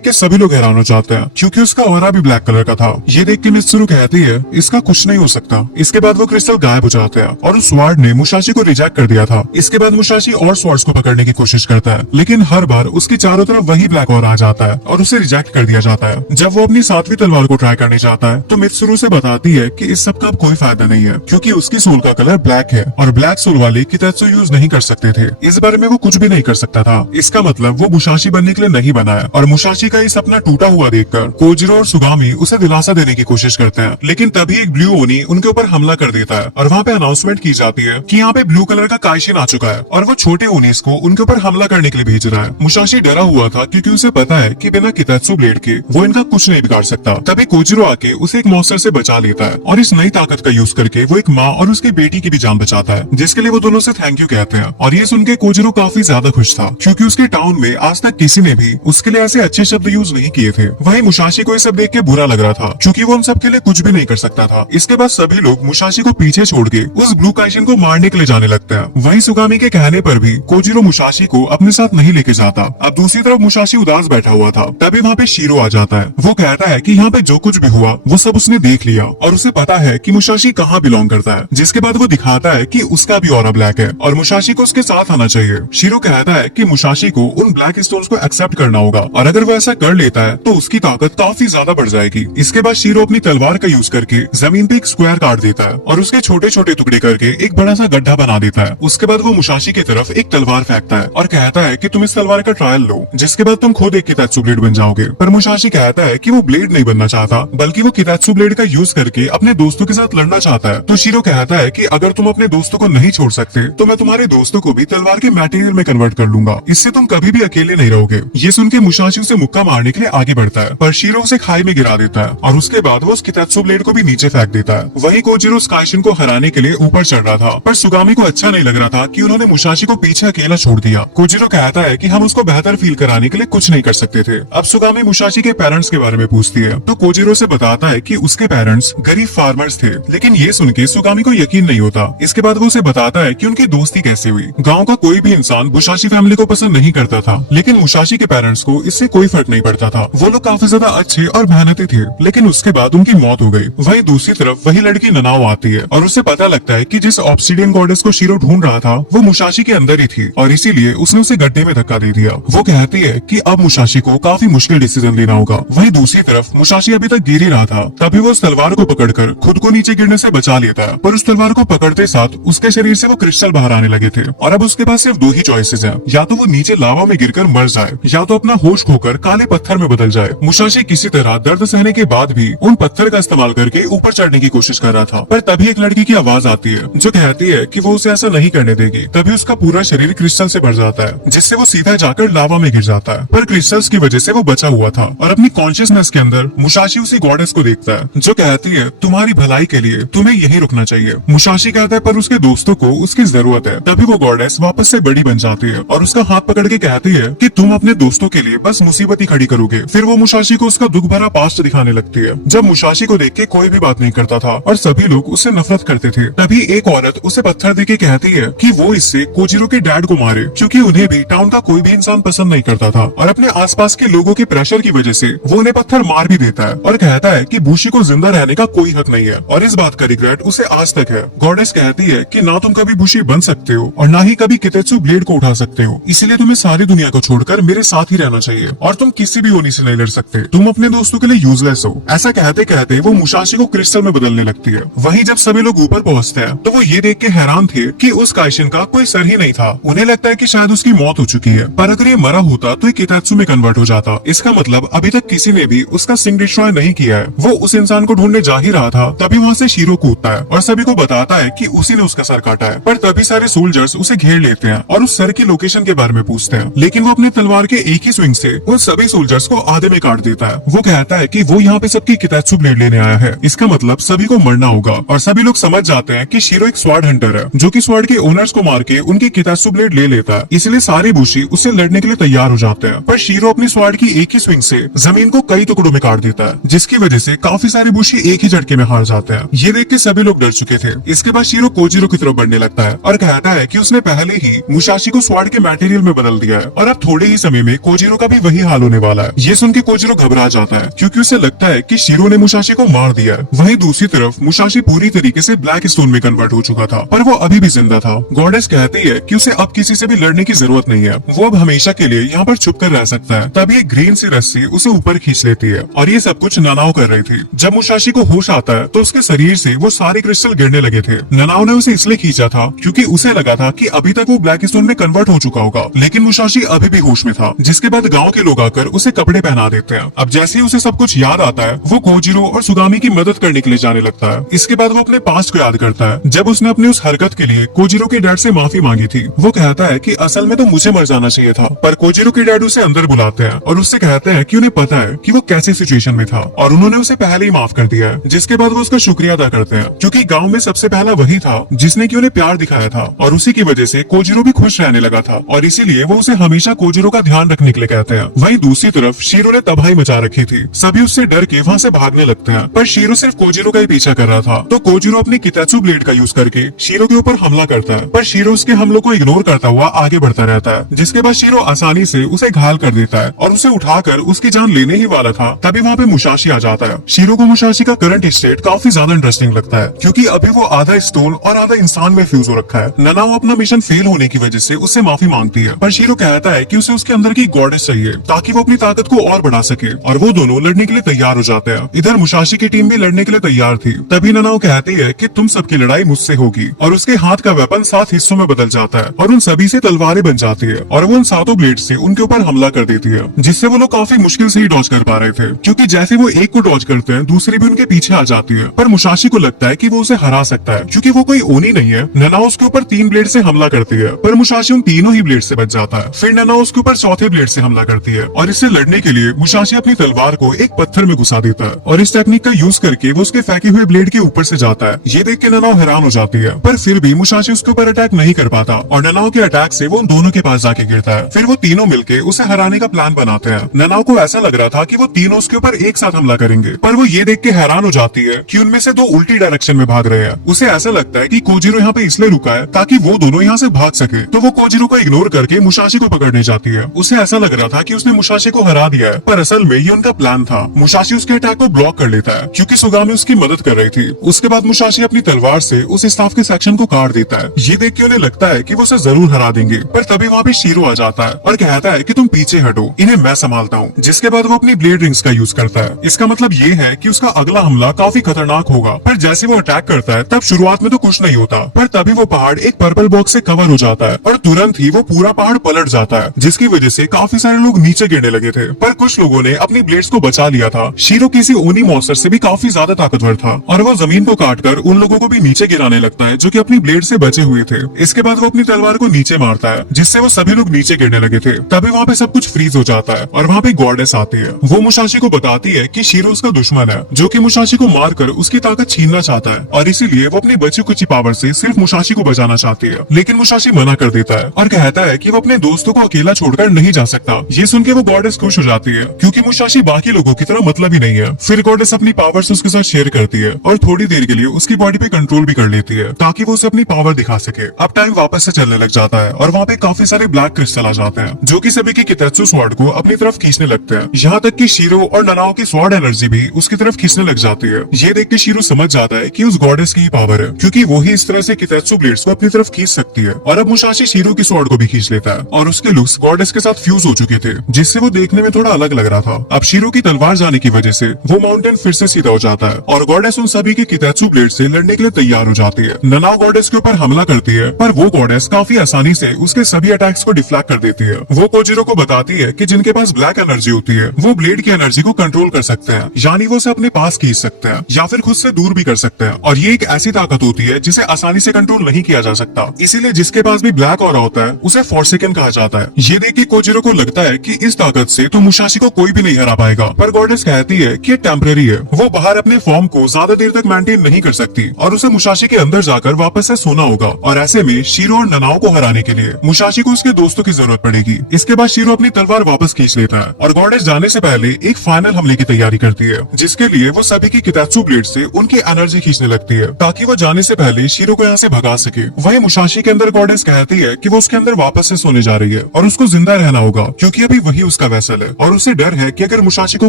के सभी लोग हैरान हो जाते हैं क्योंकि उसका ऑरा भी ब्लैक कलर का था। ये देख के मित्सुरु कहती है इसका कुछ नहीं हो सकता। इसके बाद वो क्रिस्टल गायब हो जाते हैं और उस स्वार्ड ने मुसाशी को रिजेक्ट कर दिया था। इसके बाद मुसाशी और स्वार्ड्स को पकड़ने की कोशिश करता है, लेकिन हर बार उसके चारों तरफ वही ब्लैक ऑरा आ जाता है और उसे रिजेक्ट कर दिया जाता है। जब वो अपनी 7वीं तलवार को ट्राई करने जाता है तो मित्सुरु से बताती है कि इस सब का अब कोई फायदा नहीं है क्योंकि उसकी सोल का कलर ब्लैक है और ब्लैक सोल वाले कितात्सु यूज नहीं कर सकते थे। इस बारे में वो कुछ भी नहीं कर सकता था। इसका मतलब वो मुसाशी बनने के लिए नहीं बना है। और मुसाशी का ये सपना टूटा हुआ देखकर कोजिरो और सुगामी उसे दिलासा देने की कोशिश करते हैं, लेकिन तभी एक ब्लू ओनी उनके ऊपर हमला कर देता है और वहाँ पे अनाउंसमेंट की जाती है कि यहाँ पे ब्लू कलर का काइशिन आ चुका है और वो छोटे ओनीस को उनके ऊपर हमला करने के लिए भेज रहा है। मुसाशी डरा हुआ था क्योंकि उसे पता है कि बिना कितात्सु ब्लेड के वो इनका कुछ नहीं बिगाड़ सकता। तभी कोजिरो आके उसे एक मॉन्स्टर से बचा लेता है और इस नई ताकत का यूज करके वो एक माँ और उसकी बेटी की भी जान बचाता है, जिसके लिए वो दोनों से थैंक यू कहते हैं। और ये सुन के कोजिरो काफी ज्यादा खुश था क्योंकि उसके टाउन में आज तक किसी ने भी उसके लिए ऐसे अच्छे शब्द यूज नहीं किए थे। वहीं मुसाशी को ये सब देख के बुरा लग रहा था क्योंकि वो उन सब के लिए कुछ भी नहीं कर सकता था। इसके बाद सभी लोग मुसाशी को पीछे छोड़ के उस ब्लू काइशिन को मारने के लिए जाने लगते हैं। वहीं सुगामी के कहने पर भी कोजिरो मुसाशी को अपने साथ नहीं लेके जाता। अब दूसरी तरफ मुसाशी उदास बैठा हुआ था, तभी वहाँ पे शीरो आ जाता है। वो कहता है कि यहाँ पे जो कुछ भी हुआ वो सब उसने देख लिया और उसे पता है कि मुसाशी कहाँ बिलोंग करता है। जिसके बाद वो दिखाता है कि उसका भी ऑरा ब्लैक है और मुसाशी को उसके साथ आना चाहिए। शीरो कहता है कि मुसाशी को उन ब्लैक स्टोन्स को एक्सेप्ट करना होगा और अगर वो ऐसा कर लेता है तो उसकी ताकत काफी ज्यादा बढ़ जाएगी। इसके बाद शीरो अपनी तलवार का यूज करके जमीन पे एक स्क्वायर काट देता है और उसके छोटे छोटे टुकड़े करके एक बड़ा सा गड्ढा बना देता है। उसके बाद वो मुसाशी की तरफ एक तलवार फेंकता है और कहता है कि तुम इस तलवार का ट्रायल लो, जिसके बाद तुम खुद एक कितात्सु ब्लेड बन जाओगे। पर मुसाशी कहता है कि वो ब्लेड नहीं बनना चाहता, बल्कि वो कितात्सु ब्लेड का यूज करके अपने दोस्तों के साथ लड़ना चाहता है। तो शीरो कहता है कि अगर तुम अपने दोस्तों को नहीं छोड़ सकते तो मैं तुम्हारे दोस्तों को भी तलवार के मटेरियल में कन्वर्ट कर लूंगा, इससे तुम कभी भी अकेले नहीं रहोगे। ये सुन के मुसाशी उसे मुक्का मारने के लिए आगे बढ़ता है, पर शीरो उसे खाई में गिरा देता है और उसके बाद वो उस कितात्सु ब्लेड को भी नीचे फेंक देता है। वहीं कोजिरो उस काइशिन को हराने के लिए ऊपर चढ़ रहा था, पर सुगामी को अच्छा नहीं लग रहा था कि उन्होंने मुसाशी को पीछे अकेला छोड़ दिया। कोजिरो कहता है कि हम उसको बेहतर फील कराने के लिए कुछ नहीं कर सकते थे। अब सुगामी मुसाशी के पेरेंट्स के बारे में पूछती है तो कोजिरो से बताता है कि उसके पेरेंट्स गरीब फार्मर्स थे, लेकिन ये सुन के सुगामी को यकीन नहीं होता। इसके बाद वो उसे बताता है कि उनकी दोस्ती कैसे हुई। गाँव का कोई भी इंसान मुसाशी फैमिली को पसंद नहीं करता था, लेकिन मुसाशी के पेरेंट्स को इससे कोई फर्क नहीं पड़ता था। वो लोग काफी ज्यादा अच्छे और मेहनती थे, लेकिन उसके बाद उनकी मौत हो गई। वहीं दूसरी तरफ वही लड़की ननाओ आती है और उसे पता लगता है कि जिस ऑब्सिडियन गॉडेस को शीरो ढूंढ रहा था वो मुसाशी के अंदर ही थी और इसीलिए उसने उसे गड्ढे में धक्का दे दिया। वो कहती है कि अब मुसाशी को काफी मुश्किल डिसीजन लेना होगा। वहीं दूसरी तरफ मुसाशी अभी तक गिर ही रहा था, तभी वो उस तलवार को पकड़कर खुद को नीचे गिरने से बचा लेता है। पर उस तलवार को पकड़ते साथ उसके शरीर से वो क्रिस्टल बाहर आने लगे थे और अब उसके पास सिर्फ दो ही चॉइसेस हैं, या तो वो नीचे लावा में गिरकर मर जाए या तो अपना होश खोकर काले पत्थर में बदल जाए। मुसाशी किसी तरह दर्द सहने के बाद भी उन पत्थर का इस्तेमाल करके ऊपर चढ़ने की कोशिश कर रहा था, पर तभी एक लड़की की आवाज आती है जो कहती है कि वो उसे ऐसा नहीं करने देगी। तभी उसका पूरा शरीर क्रिस्टल से भर जाता है, जिससे वो सीधा जाकर लावा में गिर जाता है। पर क्रिस्टल्स की वजह से वो बचा हुआ था और अपनी कॉन्शियसनेस के अंदर मुसाशी उसी गॉडेस को देखता है जो कहती है तुम्हारी भलाई के लिए तुम्हें यहीं रुकना चाहिए। मुसाशी कहता है पर उसके दोस्तों को उसकी जरूरत है। तभी वो गॉडेस वापस से बड़ी बन जाती है और उसका हाथ पकड़ के कहती है कि तुम अपने दोस्तों के लिए बस मुसीबत ही खड़ी करोगे। फिर वो मुसाशी को उसका दुख भरा पास्ट दिखाने लगती है, जब मुसाशी को देख के कोई भी बात नहीं करता था और सभी लोग उससे नफरत करते थे। तभी एक औरत उसे पत्थर देके कहती है कि वो इससे कोजिरो के डैड को मारे, क्योंकि उन्हें भी टाउन का कोई भी इंसान पसंद नहीं करता था और अपने आसपास के लोगों के प्रेशर की वजह से वो उन्हें पत्थर मार भी देता है और कहता है कि बुशी को जिंदा रहने का कोई हक नहीं है और इस बात का रिग्रेट उसे आज तक है। गॉडेस कहती है कि ना तुम कभी बुशी बन सकते हो और ना ही कभी कितेत्सु ब्लेड को उठा सकते हो, इसलिए तुम्हें सारी दुनिया को छोड़कर मेरे साथ ही रहना चाहिए और तुम किसी भी ओनी से नहीं लड़ सकते। तुम अपने दोस्तों के लिए यूजलेस हो। ऐसा कहते कहते वो मुसाशी को क्रिस्टल में बदलने लगती है। वहीं जब सभी लोग ऊपर पहुंचते हैं तो वो ये देख के हैरान थे कि उस काइशिन का कोई सर ही नहीं था। उन्हें लगता है कि शायद उसकी मौत हो चुकी है, पर अगर ये मरा होता तो ये कितात्सु में कन्वर्ट हो जाता। इसका मतलब अभी तक किसी ने भी उसका सिंग डिस्ट्रॉय नहीं किया है। वो उस इंसान को ढूंढने जा ही रहा था, तभी वहाँ से शीरो कूदता है और सभी को बताता है कि उसी ने उसका सर काटा है। पर तभी सारे सोल्जर्स उसे घेर लेते हैं और उस सर की लोकेशन के बारे में पूछते हैं, लेकिन वो अपने तलवार के एक ही स्विंग से उन सभी सोल्जर्स को आधे में काट देता है। वो कहता है कि वो यहाँ पे सबकी कितात्सु ब्लेड लेने आया है, इसका मतलब सभी को मरना होगा और सभी लोग समझ जाते हैं कि शीरो एक स्वॉर्ड हंटर है जो कि स्वॉर्ड के ओनर्स को मार के उनकी कितात्सु ब्लेड ले लेता है। इसलिए सारे बुशी उससे लड़ने के लिए तैयार हो जाते हैं, पर शीरो अपनी स्वॉर्ड की एक ही स्विंग से जमीन को कई टुकड़ों में काट देता है, जिसकी वजह से काफी सारे बुशी एक ही झटके में हार जाते हैं। ये देख के सभी लोग डर चुके थे। इसके बाद शीरो कोजिरो की तरफ बढ़ने लगता है और कहता है कि उसने पहले पहले ही मुशाशी को स्वॉर्ड के मटेरियल में बदल दिया है और अब थोड़े ही समय में कोजिरो का भी वही हाल होने वाला है। ये सुन के कोजिरो घबरा जाता है क्योंकि उसे लगता है कि शिरो ने मुशाशी को मार दिया है। वहीं दूसरी तरफ मुशाशी पूरी तरीके से ब्लैक स्टोन में कन्वर्ट हो चुका था, पर वो अभी भी जिंदा था। गॉडेस कहती है कि उसे अब किसी से भी लड़ने की जरूरत नहीं है, वो अब हमेशा के लिए यहाँ पर छुप कर रह सकता है। तभी एक ग्रीन सी रस्सी उसे ऊपर खींच लेती है और ये सब कुछ ननाओ कर रही थी। जब मुशाशी को होश आता है तो उसके शरीर से वो सारे क्रिस्टल गिरने लगे थे। ननाओ ने उसे इसलिए खींचा था क्योंकि उसे लगा था कि अभी तक वो ब्लैक स्टोन में कन्वर्ट हो चुका होगा, लेकिन मुशाशी अभी भी होश में था। जिसके बाद गांव के लोग आकर उसे कपड़े पहना देते हैं। अब जैसे ही उसे सब कुछ याद आता है वो कोजिरो और सुगामी की मदद करने के लिए जाने लगता है। इसके बाद वो अपने पास्ट को याद करता है जब उसने अपनी उस हरकत के लिए कोजिरो के डैड से माफी मांगी थी। वो कहता है कि असल में तो मुझे मर जाना चाहिए था, पर कोजिरो के डैड उसे अंदर बुलाते हैं और उससे कहते हैं कि उन्हें पता है कि वो कैसे सिचुएशन में था और उन्होंने उसे पहले ही माफ कर दिया है। जिसके बाद वो उसका शुक्रिया अदा करते हैं क्योंकि गाँव में सबसे पहला वही था जिसने कि उन्हें प्यार दिखाया था और उसी की वजह से कोजिरो भी खुश रहने लगा था और इसीलिए वो उसे हमेशा कोजिरो का ध्यान रखने के लिए कहते हैं। वहीं दूसरी तरफ शीरो ने तबाही मचा रखी थी। सभी उससे डर के वहाँ से भागने लगते हैं, पर शीरो सिर्फ कोजिरो का ही पीछा कर रहा था। तो कोजिरो अपनी किताचू ब्लेड का यूज करके शीरो के ऊपर हमला करता है, पर शीरो उसके हमलों को इग्नोर करता हुआ आगे बढ़ता रहता है। जिसके बाद शीरो आसानी से उसे घायल कर देता है और उसे उठाकर उसकी जान लेने ही वाला था तभी वहाँ पे मुशाशी आ जाता है। शीरो को मुशाशी का करंट स्टेट काफी ज्यादा इंटरेस्टिंग लगता है क्योंकि अभी वो आधा स्टोन और आधा इंसान में फ्यूज हो रखा है। ननाओ अपना मिशन फेल होने की वजह से उससे माफी मांगती है, पर शीरो कहता है कि उसे उसके अंदर की गॉडेस चाहिए ताकि वो अपनी ताकत को और बढ़ा सके और वो दोनों लड़ने के लिए तैयार हो जाते हैं। इधर मुशाशी की टीम भी लड़ने के लिए तैयार थी। तभी ननाओ कहती है कि तुम सबकी लड़ाई मुझसे होगी और उसके हाथ का वेपन 7 हिस्सों में बदल जाता है और उन सभी से तलवारें बन जाती है और वो उन 7 ब्लेड से उनके ऊपर हमला कर देती है, जिससे वो लोग काफी मुश्किल से ही डॉज कर पा रहे थे क्योंकि जैसे वो एक को डॉज करते हैं दूसरी भी उनके पीछे आ जाती है। पर मुशाशी को लगता है कि वो उसे हरा सकता है क्योंकि वो कोई ओनी नहीं है। ननाओ उसके ऊपर 3 ब्लेड से हमला करती है पर मुशाशी उन तीनों ही ब्लेड से बच जाता है। फिर ननाओ उसके ऊपर चौथे ब्लेड से हमला करती है और इससे लड़ने के लिए मुशाशी अपनी तलवार को एक पत्थर में घुसा देता है और इस टेक्निक का यूज करके वो उसके फेंके हुए ब्लेड के ऊपर से जाता है। ये देख के ननाओ हैरान हो जाती है, पर फिर भी मुशाशी उसके ऊपर अटैक नहीं कर पाता और ननाओ के अटैक से वो उन दोनों के पास जाके गिरता है। फिर वो तीनों मिलके उसे हराने का प्लान बनाते हैं। ननाओ को ऐसा लग रहा था कि वो तीनों उसके ऊपर एक साथ हमला करेंगे, पर वो ये देख के हैरान हो जाती है कि उनमें से 2 उल्टी डायरेक्शन में भाग रहे हैं। उसे ऐसा लगता है कि कोजिरो यहाँ पे इसलिए रुका है ताकि वो दोनों यहाँ से भाग सके, तो वो कोजिरो को इग्नोर करके मुशाशी को पकड़ने जाती है। उसे ऐसा लग रहा था कि उसने मुशाशी को हरा दिया है, पर असल में ये उनका प्लान था। मुशाशी उसके अटैक को ब्लॉक कर लेता है क्योंकि सुगामी उसकी मदद कर रही थी। उसके बाद मुशाशी अपनी तलवार से उस स्टाफ के सेक्शन को काट देता है। ये देख के उन्हें लगता है कि वो उसे जरूर हरा देंगे, पर तभी वहाँ पे शीरो आ जाता है और कहता है कि तुम पीछे हटो, इन्हें मैं संभालता हूँ। जिसके बाद वो अपनी ब्लेड रिंग्स का यूज करता है। इसका मतलब ये है कि उसका अगला हमला काफी खतरनाक होगा। पर जैसे वो अटैक करता है तब शुरुआत में तो कुछ नहीं होता, पर तभी वो पहाड़ एक पर्पल बॉक्स से कवर हो जाता है और तुरंत ही वो पूरा पहाड़ पलट जाता है, जिसकी वजह से काफी सारे लोग नीचे गिरने लगे थे। पर कुछ लोगों ने अपनी ब्लेड्स को बचा लिया था। शीरो किसी ओनी मॉन्स्टर से भी काफी ज्यादा ताकतवर था और वो जमीन को काटकर उन लोगों को भी नीचे गिराने लगता है जो कि अपनी ब्लेड से बचे हुए थे। इसके बाद वो अपनी तलवार को नीचे मारता है जिससे वो सभी लोग नीचे गिरने लगे थे। तभी वहाँ पे सब कुछ फ्रीज हो जाता है और वहाँ पे गॉडेस आती है। वो मुशाशी को बताती है कि शीरो उसका दुश्मन है जो कि मुशाशी को मारकर उसकी ताकत छीनना चाहता है और इसीलिए वो अपनी बची कुची पावर से सिर्फ मुशाशी को बचाना चाहती है। लेकिन मुशाशी मना कर देता है और कहता है कि वो अपने दोस्तों को अकेला छोड़कर नहीं जा सकता। ये सुन के वो गॉडेस खुश हो जाती है क्योंकि मुशाशी बाकी लोगों की तरह मतलब ही नहीं है। फिर गॉडेस अपनी पावर्स उसके साथ शेयर करती है और थोड़ी देर के लिए उसकी बॉडी पे कंट्रोल भी कर लेती है ताकि वो उसे अपनी पावर दिखा सके। अब टाइम वापस से चलने लग जाता है और वहाँ पे काफी सारे ब्लैक क्रिस्टल आ जाते हैं जो कि सभी की किताचू स्वॉर्ड को अपनी तरफ खींचने लगते हैं। यहाँ तक कि शीरो और ननाओ की स्वॉर्ड एनर्जी भी उसकी तरफ खींचने लग जाती है। ये देख के शीरो समझ जाता है कि उस गॉडेस की ही पावर है क्योंकि वो ही इस तरह से किताचू ब्लेड्स को अपनी तरफ खींच सकती है। और अब मुशाशी शीरो की स्वॉर्ड को भी खींच लेता है और उसके लुक्स गॉडेस के साथ फ्यूज हो चुके थे जिससे वो देखने में थोड़ा अलग लग रहा था। अब शीरो की तलवार जाने की वजह से वो माउंटेन फिर से सीधा हो जाता है और गॉडेस उन सभी के किताचू ब्लेड से लड़ने के लिए तैयार हो जाती है। ननाओ गॉडेस के ऊपर हमला करती है पर वो गॉडेस काफी आसानी से उसके सभी अटैक्स को डिफ्लेक्ट कर देती है। वो कोजिरो को बताती है कि जिनके पास ब्लैक एनर्जी होती है वो ब्लेड की एनर्जी को कंट्रोल कर सकते हैं, यानी वो उसे अपने पास खींच सकते हैं या फिर खुद से दूर भी कर सकते हैं। और ये एक ऐसी ताकत होती है जिसे आसानी से कंट्रोल नहीं किया जा सकता, इसीलिए जिसके पास भी ब्लैक ऑरा होता है उसे फॉर्सेकन कहा जाता है। ये देख के कोजिरो को लगता है कि इस ताकत से तो मुशाशी को कोई भी नहीं हरा पाएगा, पर गॉडेस कहती है कि टेम्पररी है, वो बाहर अपने फॉर्म को ज्यादा देर तक मेंटेन नहीं कर सकती और उसे मुशाशी के अंदर जाकर वापस से सोना होगा। और ऐसे में शीरो और ननाओ को हराने के लिए मुशाशी को उसके दोस्तों की जरूरत पड़ेगी। इसके बाद शीरो अपनी तलवार वापस खींच लेता है और गॉडेस जाने से पहले एक फाइनल हमले की तैयारी करती है जिसके लिए वो सभी की किताचू ब्लेड से उनकी एनर्जी खींचने लगती है ताकि वो जाने से पहले शीरो को यहाँ से भगा सके। वहीं मुशाशी के अंदर गॉडेस कहती है कि वो उसके अंदर वापस से सोने जा रही है और उसको जिंदा रहना होगा क्योंकि अभी वही उसका वेसल है और उसे डर है कि अगर मुसाशी को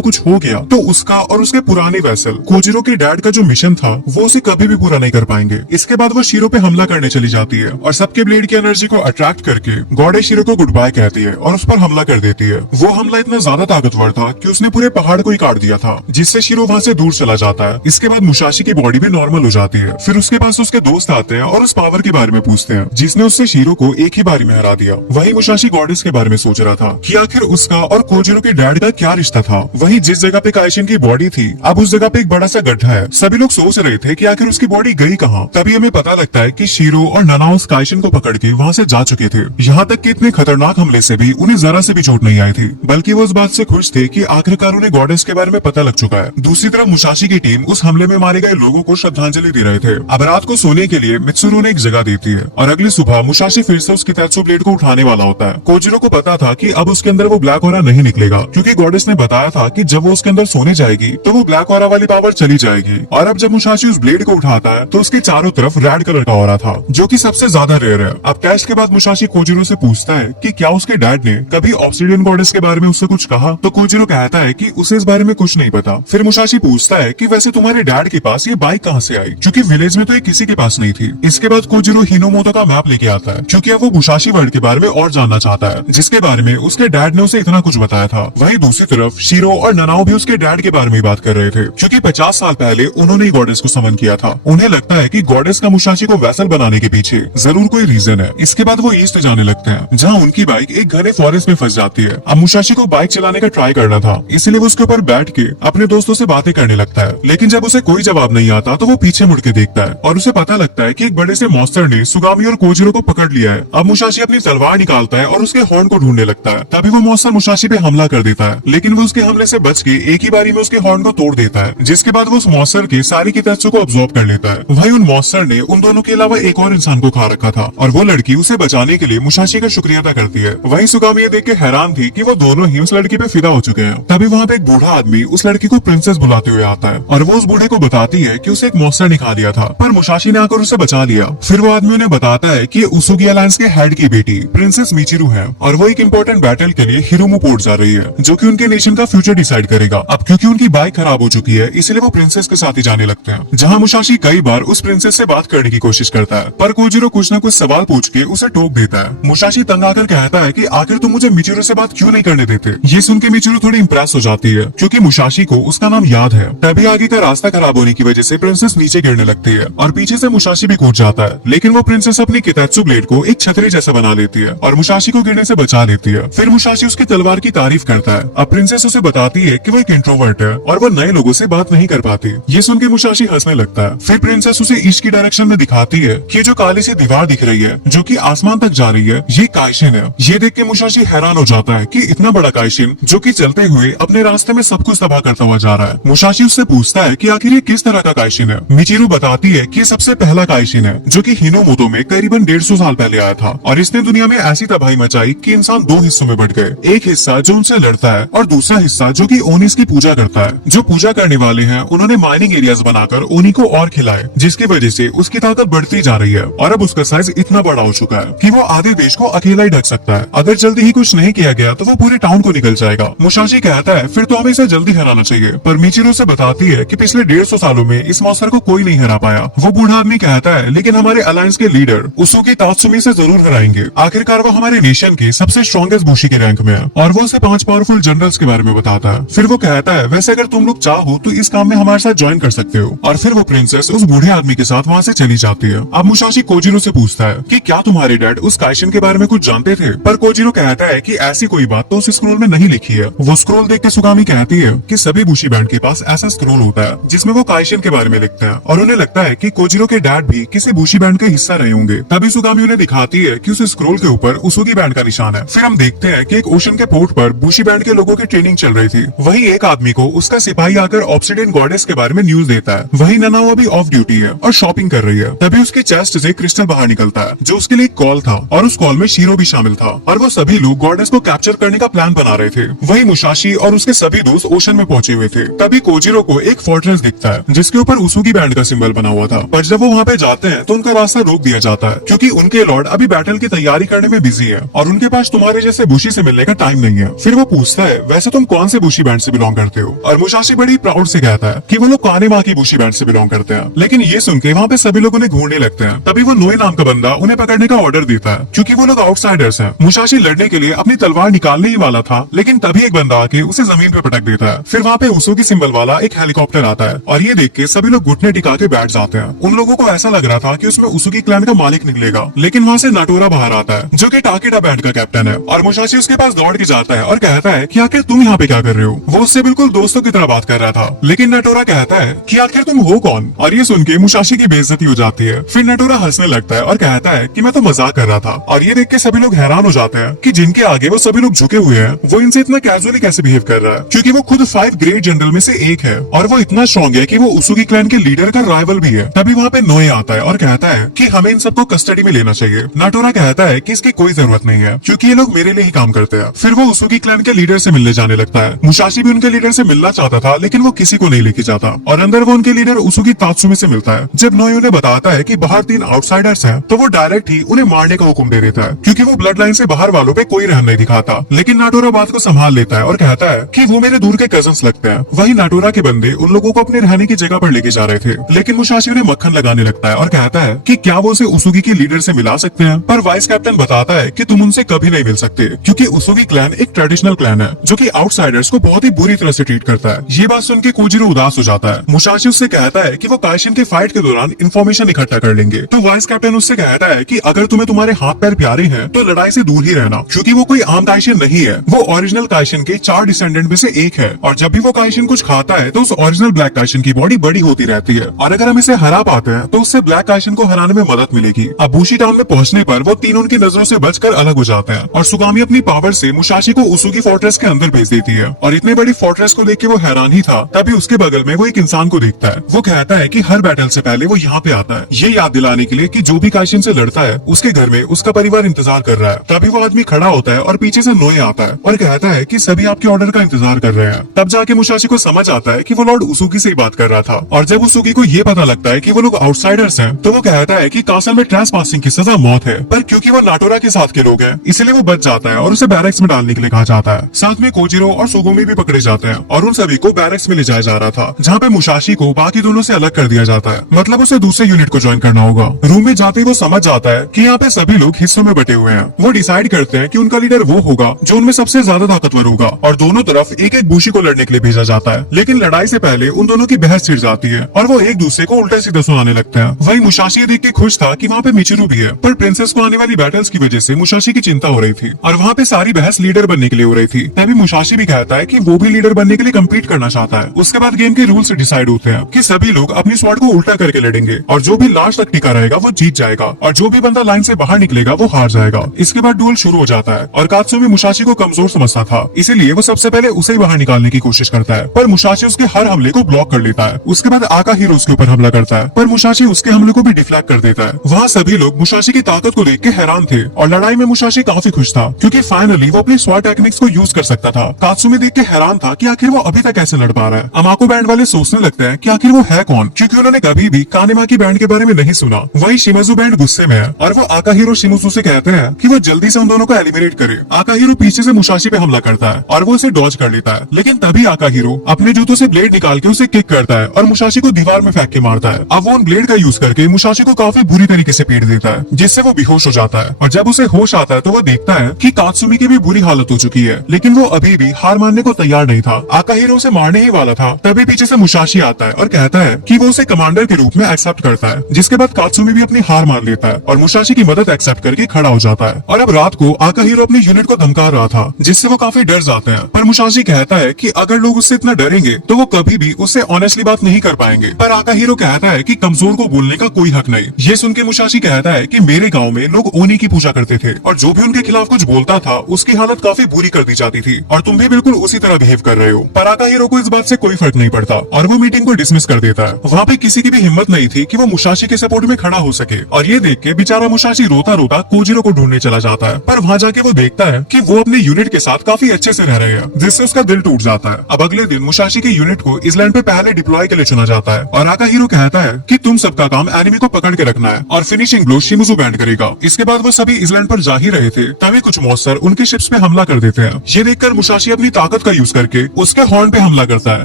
कुछ हो गया तो उसका और उसके पुराने वेसल कोजिरो के डैड का जो मिशन था वो उसे कभी भी पूरा नहीं कर पाएंगे। इसके बाद वो शीरो पे हमला करने चली जाती है और सबके ब्लेड की एनर्जी को अट्रैक्ट करके गॉडेस शीरो को गुड बाय कहती है और उस पर हमला कर देती है। वो हमला इतना ज्यादा ताकतवर था कि उसने पूरे पहाड़ को ही काट दिया था, जिससे शीरो वहाँ से दूर चला जाता है। इसके बाद मुसाशी की बॉडी भी नॉर्मल हो जाती है। फिर उसके पास उसके दोस्त आते हैं और उस पावर के बारे में पूछते हैं जिसने उससे शीरो को एक ही बारी में हरा दिया। वही मुसाशी गॉडेस के बारे में सोच रहा था कि आखिर उसका और कोजिरो के डैड का क्या रिश्ता था। वही जिस जगह पे काइशिन की बॉडी थी अब उस जगह पे एक बड़ा सा गड्ढा है। सभी लोग सोच रहे थे कि आखिर उसकी बॉडी गई कहाँ। तभी हमें पता लगता है कि शीरो और ननाओस काइशिन को पकड़ के वहाँ से जा चुके थे। यहाँ तक कि इतने खतरनाक हमले से भी उन्हें जरा से भी चोट नहीं आई थी, बल्कि वो इस बात से खुश थे कि आखिरकार उन्हें गॉडेस के बारे में पता लग चुका है। दूसरी तरफ मुसाशी की टीम उस हमले में मारे गए लोगों को श्रद्धांजलि दे रहे थे। अब रात को सोने के लिए मित्सुरो ने एक जगह देती है और अगली सुबह मुसाशी फिर से उस कितात्सु ब्लेड को उठाने वाला होता है। कोजिरो को पता था कि अब उसके अंदर वो ब्लैक ऑरा नहीं निकलेगा क्योंकि गॉडेस ने बताया था कि जब वो उसके अंदर सोने जाएगी तो वो ब्लैक ऑरा वाली पावर चली जाएगी। और अब जब मुसाशी उस ब्लेड को उठाता है तो उसके चारों तरफ रेड कलर का ऑरा था जो कि सबसे ज्यादा रेयर है। अब कैश के बाद मुसाशी कोजिरो से पूछता है कि क्या उसके डैड ने कभी ऑब्सिडियन गॉडेस के बारे में उससे कुछ कहा, तो कोजिरो कहता है कि उसे इस बारे में कुछ नहीं पता। फिर मुसाशी पूछता है कि वैसे तुम्हारे डैड के पास ये बाइक कहाँ से आई, क्योंकि विलेज में तो ये किसी के पास नहीं थी। इसके बाद कोजिरो हिनोमोतो का मैप लेके आता है क्योंकि अब वो मुसाशी वर्ल्ड के बारे में और जानना चाहता है जिसके बारे में उसके डैड ने उसे इतना कुछ बताया था। वहीं दूसरी तरफ शीरो और ननाओ भी उसके डैड के बारे में बात कर रहे थे क्योंकि 50 साल पहले उन्होंने गॉडेस को समन किया था। उन्हें लगता है कि गॉडेस का मुसाशी को वैसल बनाने के पीछे जरूर कोई रीजन है। इसके बाद वो ईस्ट जाने लगते हैं जहाँ उनकी बाइक एक घने फॉरेस्ट में फंस जाती है। अब मुसाशी को बाइक चलाने का ट्राई करना था, इसलिए वो उसके ऊपर बैठ के अपने दोस्तों से बातें करने लगता है, लेकिन जब उसे कोई जवाब नहीं आता तो वो पीछे मुड़ के देखता है और उसे पता लगता है कि एक बड़े से मॉन्स्टर ने सुगामी और कोजिरो को पकड़ लिया है। अब मुसाशी अपनी तलवार निकालता है और उसके हॉर्न को ढूंढने लगता है। तभी वो मॉन्स्टर मुसाशी पे हमला कर देता है, लेकिन वो उसके हमले से बच के एक ही बारी में उसके हॉर्न को तोड़ देता है, जिसके बाद वो उस मॉन्स्टर के सारी कितात्सु को अब्सॉर्ब कर लेता है। वही उन मॉन्स्टर ने उन दोनों के अलावा एक और इंसान को खा रखा था और वो लड़की उसे बचाने के लिए मुसाशी का शुक्रिया अदा करती है। वही सुगामी ये देख के हैरान थी कि वो दोनों ही उस लड़की पे फिदा हो चुके हैं। तभी वहाँ पे एक बूढ़ा आदमी उस लड़की को प्रिंसेस बुलाते हुए आता है और वो उस बूढ़े को बताती है कि उसे एक मॉन्स्टर ने खा दिया था पर मुसाशी ने आकर उसे बचा लिया। फिर वो आदमी उन्हें बताता है कि उसुगी अलायंस के हेड की बेटी प्रिंसेस मिचिरू है और वो एक इम्पोर्टेंट बैटल के लिए हिरोमू पोर्ट जा रही है जो कि उनके नेशन का फ्यूचर डिसाइड करेगा। अब क्योंकि उनकी बाइक खराब हो चुकी है इसलिए वो प्रिंसेस के साथ ही जाने लगते हैं, जहाँ मुसाशी कई बार उस प्रिंसेस से बात करने की कोशिश करता है पर कोजिरो कुछ न कुछ सवाल पूछ के उसे टोक देता है। मुसाशी तंग आकर कहता है कि आखिर तुम मुझे मिचिरू से बात क्यों नहीं करने देते। ये सुन के मिचिरू थोड़ी इम्प्रेस हो जाती है क्योंकि मुसाशी को उसका नाम याद है। तभी आगे का रास्ता खराब होने की वजह से प्रिंसेस नीचे गिरने लगती है और पीछे से मुसाशी भी कूद जाता है, लेकिन वो प्रिंसेस अपनी कितात्सु ब्लेड को एक छतरी जैसा बना लेती है और मुसाशी को गिरने से बचा लेती है। फिर मुसाशी उसकी तलवार की तारीफ करता है। अब प्रिंसेस उसे बताती है कि वो एक इंट्रोवर्ट है और वो नए लोगों से बात नहीं कर पाती। ये सुन के मुसाशी हंसने लगता है। फिर प्रिंसेस उसे ईस्ट की डायरेक्शन में दिखाती है कि जो काली सी दीवार दिख रही है जो कि आसमान तक जा रही है ये काइशिन है। ये देख के मुसाशी हैरान हो जाता है कि इतना बड़ा काइशिन जो कि चलते हुए अपने रास्ते में सब कुछ तबाह करता हुआ जा रहा है। मुसाशी उससे पूछता है कि आखिर ये किस तरह का काइशिन है। मिचिरू बताती है कि सबसे पहला काइशिन है जो कि हिनोमोतो में करीबन 150 साल पहले आया था और इसने दुनिया में ऐसी तबाही मचाई कि इंसान दो हिस्सों में बट गए। एक हिस्सा जो उनसे लड़ता है और दूसरा हिस्सा जो कि ओनिस की पूजा करता है। जो पूजा करने वाले हैं उन्होंने माइनिंग एरियाज बनाकर ओनी को और खिलाए, जिसकी वजह से उसकी ताकत बढ़ती जा रही है और अब उसका साइज इतना बड़ा हो चुका है कि वो आधे देश को अकेला ही ढक सकता है। अगर जल्दी ही कुछ नहीं किया गया तो वो पूरे टाउन को निकल जाएगा। मुसाशी कहता है फिर तो हमें इसे जल्दी हराना चाहिए, पर मिचिरू से बताती है कि पिछले 150 सालों में इस मॉन्स्टर को कोई नहीं हरा पाया। वो बूढ़ा आदमी कहता है लेकिन हमारे अलायंस के लीडर उसुगी तात्सुमी से जरूर हराएंगे। आखिरकार वो हमारे नेशन के सबसे स्ट्रॉन्गेस्ट बुशी के रैंक में है और वो उसे 5 पावरफुल जनरल्स के बारे में बताता है। फिर वो कहता है वैसे अगर तुम लोग चाहो तो इस काम में हमारे साथ ज्वाइन कर सकते हो और फिर वो प्रिंसेस उस बूढ़े आदमी के साथ वहाँ से चली जाती है। अब मुसाशी कोजिरो से पूछता है कि क्या तुम्हारे डैड उस काइशिन के बारे में कुछ जानते थे, पर कोजिरो कहता है कि ऐसी कोई बात तो उस स्क्रोल में नहीं लिखी है। वो स्क्रोल देख के सुगामी कहती है कि सभी बुशी बैंड के पास ऐसा स्क्रोल होता है जिसमें वो काइशिन के बारे में लिखते हैं और उन्हें लगता है कि कोजिरो के डैड भी किसी बुशी बैंड का हिस्सा रहे होंगे। तभी सुगामी उन्हें दिखाती है कि उस स्क्रोल के ऊपर उसुगी बैंड का निशान है। फिर हम देखते हैं कि एक ओशन के पोर्ट पर बुशी बैंड के लोगों की ट्रेनिंग चल रही थी। वहीं एक आदमी को उसका सिपाही आकर ऑब्सिडियन गॉडेस के बारे में न्यूज देता है। वहीं ननाओ अभी ऑफ ड्यूटी है और शॉपिंग कर रही है। तभी उसके चेस्ट से क्रिस्टल बाहर निकलता है जो उसके लिए कॉल था और उस कॉल में शीरो भी शामिल था और वो सभी लोग गॉडेस को कैप्चर करने का प्लान बना रहे थे। वहीं मुसाशी और उसके सभी दोस्त ओशन में पहुंचे हुए थे। तभी कोजिरो को एक फोर्ट्रेस दिखता है जिसके ऊपर उसुगी बैंड का सिंबल बना हुआ था, पर जब वो वहाँ पे जाते हैं तो उनका रास्ता रोक दिया जाता है क्योंकि क्योंकि उनके लॉर्ड अभी बैटल की तैयारी करने में बिजी है और उनके पास तुम्हारे जैसे बुशी से मिलने का टाइम नहीं है। फिर वो पूछता है वैसे तुम कौन से बुशी बैंड से बिलोंग करते हो, और मुशाशी बड़ी प्राउड से कहता है कि वो लोग कानेमा की बुशी बैंड से बिलोंग करते हैं। लेकिन ये सुन के वहाँ पे सभी लोग उन्हें घूरने लगते हैं। तभी वो नोए नाम का बंदा उन्हें पकड़ने का ऑर्डर देता है क्योंकि वो लोग आउटसाइडर्स हैं। मुशाशी लड़ने के लिए अपनी तलवार निकालने ही वाला था, लेकिन तभी एक बंदा आके उसे जमीन पे पटक देता है। फिर वहाँ पे उसो की सिंबल वाला एक हेलीकॉप्टर आता है और ये देख के सभी लोग घुटने टिका के बैठ जाते हैं। उन लोगों को ऐसा लग रहा था कि उसमें उसुकी क्लैन का मालिक निकलेगा, लेकिन वहाँ से नाटोरा बाहर आता है जो कि टाकेडा बैंड का कैप्टन है। और मुशाशी उसके पास दौड़ के जाता है और कहता है कि आखिर तुम यहाँ पे क्या कर रहे हो। वो उससे बिल्कुल दोस्तों की तरह बात कर रहा था, लेकिन नटोरा कहता है कि आखिर तुम हो कौन। और ये सुन के मुशाशी की बेइज्जती हो जाती है। फिर नटोरा हंसने लगता है और कहता है कि मैं तो मजाक कर रहा था। और ये देख के सभी लोग हैरान हो जाते हैं कि जिनके आगे वो सभी लोग झुके हुए हैं वो इनसे इतना कैजुअली कैसे बिहेव कर रहा है, क्योंकि वो खुद 5 ग्रेट जनरल में से एक है और वो इतना स्ट्रॉन्ग है कि वो उसुकी क्लैन के लीडर का राइवल भी है। तभी वहाँ पे नोए आता है और कहता है कि हमें इन सबको कस्टडी में लेना चाहिए। नाटोरा कहता है कि इसकी कोई जरूरत नहीं है क्योंकि ये लोग मेरे लिए ही काम करते हैं। फिर वो उसुकी क्लैन के लीडर से मिलने जाने लगता है। मुशाशी भी उनके लीडर से मिलना चाहता था, लेकिन वो किसी को नहीं लेके जाता और अंदर वो उनके लीडर उसुकी तात्सुमी से मिलता है। जब नोए उन्हें बताता है कि बाहर 3 आउटसाइडर्स हैं, तो वो डायरेक्ट ही उन्हें मारने का हुक्म दे देता है क्योंकि वो ब्लड लाइन से बाहर वालों पे कोई रहम नहीं दिखाता। लेकिन नाटोरा बात को संभाल लेता है और कहता है कि वो मेरे दूर के कजन्स लगते हैं। वही नाटोरा के बंदे उन लोगों को अपने रहने की जगह पर लेके जा रहे थे, लेकिन मुशाशी उन्हें मक्खन लगाने लगता है और कहता है कि क्या वो उसे उसुगी के लीडर से मिला सकते हैं। पर वाइस कैप्टन बताता है कि तुम उनसे कभी नहीं मिल सकते क्योंकि उसुगी क्लैन एक ट्रेडिशनल क्लैन है जो कि आउटसाइडर्स को बहुत ही बुरी तरह से ट्रीट करता है। ये बात सुन के कोजिरो उदास हो जाता है। मुशाशी उससे कहता है कि वो काइशिन के फाइट के दौरान इंफॉर्मेशन इकट्ठा कर लेंगे। तो वाइस कैप्टन उससे कहता है कि अगर तुम्हें तुम्हारे हाथ पैर प्यारे हैं तो लड़ाई से दूर ही रहना, क्योंकि वो कोई आम काइशिन नहीं है। वो ओरिजिनल काइशिन के 4 डिसेंडेंट में से एक है और जब भी वो काइशिन कुछ खाता है तो उस ओरिजिनल ब्लैक काइशिन की बॉडी बड़ी होती रहती है और अगर हम इसे हरा पाते हैं तो उससे ब्लैक काइशिन को हराने में मदद मिलेगी। अब बूशी टाउन में पहुंचने पर वो तीनों उनकी नजरों से बचकर अलग हो जाते हैं और सुगामी अपनी पावर से मुशाशी को उसुकी फोर्ट्रेस के अंदर भेज देती है। और इतनी बड़ी फोर्ट्रेस को देख के वो हैरान ही था। तभी उसके बगल में वो एक इंसान को देखता है। वो कहता है कि हर बैटल से पहले वो यहाँ पे आता है, ये याद दिलाने के लिए कि जो भी काइशिन से लड़ता है उसके घर में उसका परिवार इंतजार कर रहा है। तभी वो आदमी खड़ा होता है और पीछे से नोए आता है और कहता है कि सभी आपके ऑर्डर का इंतजार कर रहे हैं। तब जाके मुशाशी को समझ आता है कि वो लॉर्ड उसुकी से ही बात कर रहा था। और जब उसुकी को ये पता लगता है कि वो लोग आउटसाइडर्स हैं, तो वो कहता है कि कासल में ट्रेसपासिंग की सजा मौत है, पर क्योंकि वो नाटोरा के साथ के लोग हैं इसलिए वो बच जाता है और उसे बैरक्स में डालने के लिए कहा जाता है। साथ में कोजिरो और सुगुमी भी पकड़े जाते हैं और उन सभी को बैरक्स में ले जाया जा रहा था, जहाँ पे मुशाशी को बाकी दोनों से अलग कर दिया जाता है। मतलब उसे दूसरे यूनिट को ज्वाइन करना होगा। रूम में जाते ही वो समझ जाता है कि यहाँ पे सभी लोग हिस्सों में बटे हुए हैं। वो डिसाइड करते हैं कि उनका लीडर वो होगा जो उनमें सबसे ज्यादा ताकतवर होगा और दोनों तरफ एक एक बूशी को लड़ने के लिए भेजा जाता है। लेकिन लड़ाई से पहले उन दोनों की बहस छिड़ जाती है और वो एक दूसरे को उल्टा सीधा सुनाने लगते हैं। वही मुशाशी देख के खुश था कि वहाँ पे मिचिरू भी है, पर प्रिंसेस को आने वाली बैटल्स की वजह से मुशाशी की चिंता हो रही थी और वहाँ पे सारी बहस लीडर बनने के लिए हो रही थी। तभी मुशाशी भी कहता है कि वो भी लीडर बनने के लिए कम्पीट करना चाहता है। उसके बाद गेम के रूल्स डिसाइड होते हैं कि सभी लोग अपनी स्वॉर्ड को उल्टा करके लड़ेंगे और जो भी लास्ट तक टिका रहेगा वो जीत जाएगा और जो भी बंदा लाइन से बाहर निकलेगा वो हार जाएगा। इसके बाद डुएल शुरू हो जाता है और कात्सुमी मुशाशी को कमजोर समझता था, इसीलिए वो सबसे पहले उसे ही बाहर निकालने की कोशिश करता है, पर मुशाशी उसके हर हमले को ब्लॉक कर लेता है। उसके बाद आकाहिरो उसके ऊपर हमला करता है, पर मुशाशी उसके हमले को भी डिफ्लेक्ट कर देता है। वहाँ सभी लोग मुशाशी की ताकत को देख के हैरान थे और लड़ाई में मुशाशी काफी खुश था क्योंकि फाइनली वो अपनी स्वॉर्ड टेक्निक्स को यूज कर सकता था। कात्सुमी देख के हैरान था कि आखिर वो अभी तक कैसे लड़ पा रहा है। अमाको बैंड वाले सोचने लगते हैं कि आखिर वो है कौन, क्योंकि उन्होंने कभी भी कानेमा की बैंड के बारे में नहीं सुना। वही शिमाजू बैंड गुस्से में है और वो आकाहिरो शिमुसु से कहते हैं कि वो जल्दी से उन दोनों को एलिमिनेट करे। आकाहिरो पीछे से मुशाशी पे हमला करता है और वो उसे डॉज कर लेता है, लेकिन तभी आकाहिरो अपने जूतों से ब्लेड निकाल के उसे किक करता है और मुशाशी को दीवार में फेंक के मारता है। अब वो उन ब्लेड का यूज करके मुशाशी को काफी बुरी तरीके से पीट देता है, जिससे वो बेहोश हो जाता है। और जब उसे होश आता है तो वो देखता है कि कात्सुमी की भी बुरी हालत हो चुकी है, लेकिन वो अभी भी हार मानने को तैयार नहीं था। आकाहिरो उसे मारने ही वाला था, तभी पीछे से मुशाशी आता है और कहता है कि वो उसे कमांडर के रूप में एक्सेप्ट करता है, जिसके बाद कात्सुमी भी अपनी हार मान लेता है और मुशाशी की मदद एक्सेप्ट करके खड़ा हो जाता है। और अब रात को आकाहिरो अपनी यूनिट को धमका रहा था, जिससे वो काफी डर जाते हैं, पर मुशाशी कहता है कि अगर लोग उससे इतना डरेंगे तो वो कभी भी उससे ऑनेस्टली बात नहीं कर पाएंगे। पर आकाहिरो कहता है कि कमजोर को बोलने का कोई हक नहीं। ये सुन के मुशाशी कहता है कि मेरे गांव में लोग ओनी की पूजा करते थे और जो भी उनके खिलाफ कुछ बोलता था उसकी हालत काफी बुरी कर दी जाती थी और तुम भी बिल्कुल उसी तरह बिहेव कर रहे हो। पर आकाहिरो को इस बात से कोई फर्क नहीं पड़ता और वो मीटिंग को डिसमिस कर देता है। वहाँ पे किसी की भी हिम्मत नहीं थी कि वो मुशाशी के सपोर्ट में खड़ा हो सके और ये देख के बेचारा मुशाशी रोता रोता कोजिरो को ढूंढने चला जाता है। पर वहाँ जाके वो देखता है कि वो अपने यूनिट के साथ काफी अच्छे से रह रहे हैं, जिससे उसका दिल टूट जाता है। अब अगले दिन मुशाशी के यूनिट को इसलैंड पे पहले डिप्लॉय के लिए चुना जाता है और आकाहिरो कहता है कि तुम सबका काम एनिमी को पकड़ के रखना है और फिनिशिंग ब्लो लो शिमुजो बैंड करेगा। इसके बाद वो सभी इसलैंड पर जा ही रहे थे तभी कुछ मॉन्स्टर उनके शिप्स पे हमला कर देते हैं। ये देखकर मुसाशी अपनी ताकत का यूज करके उसके हॉर्न पे हमला करता है,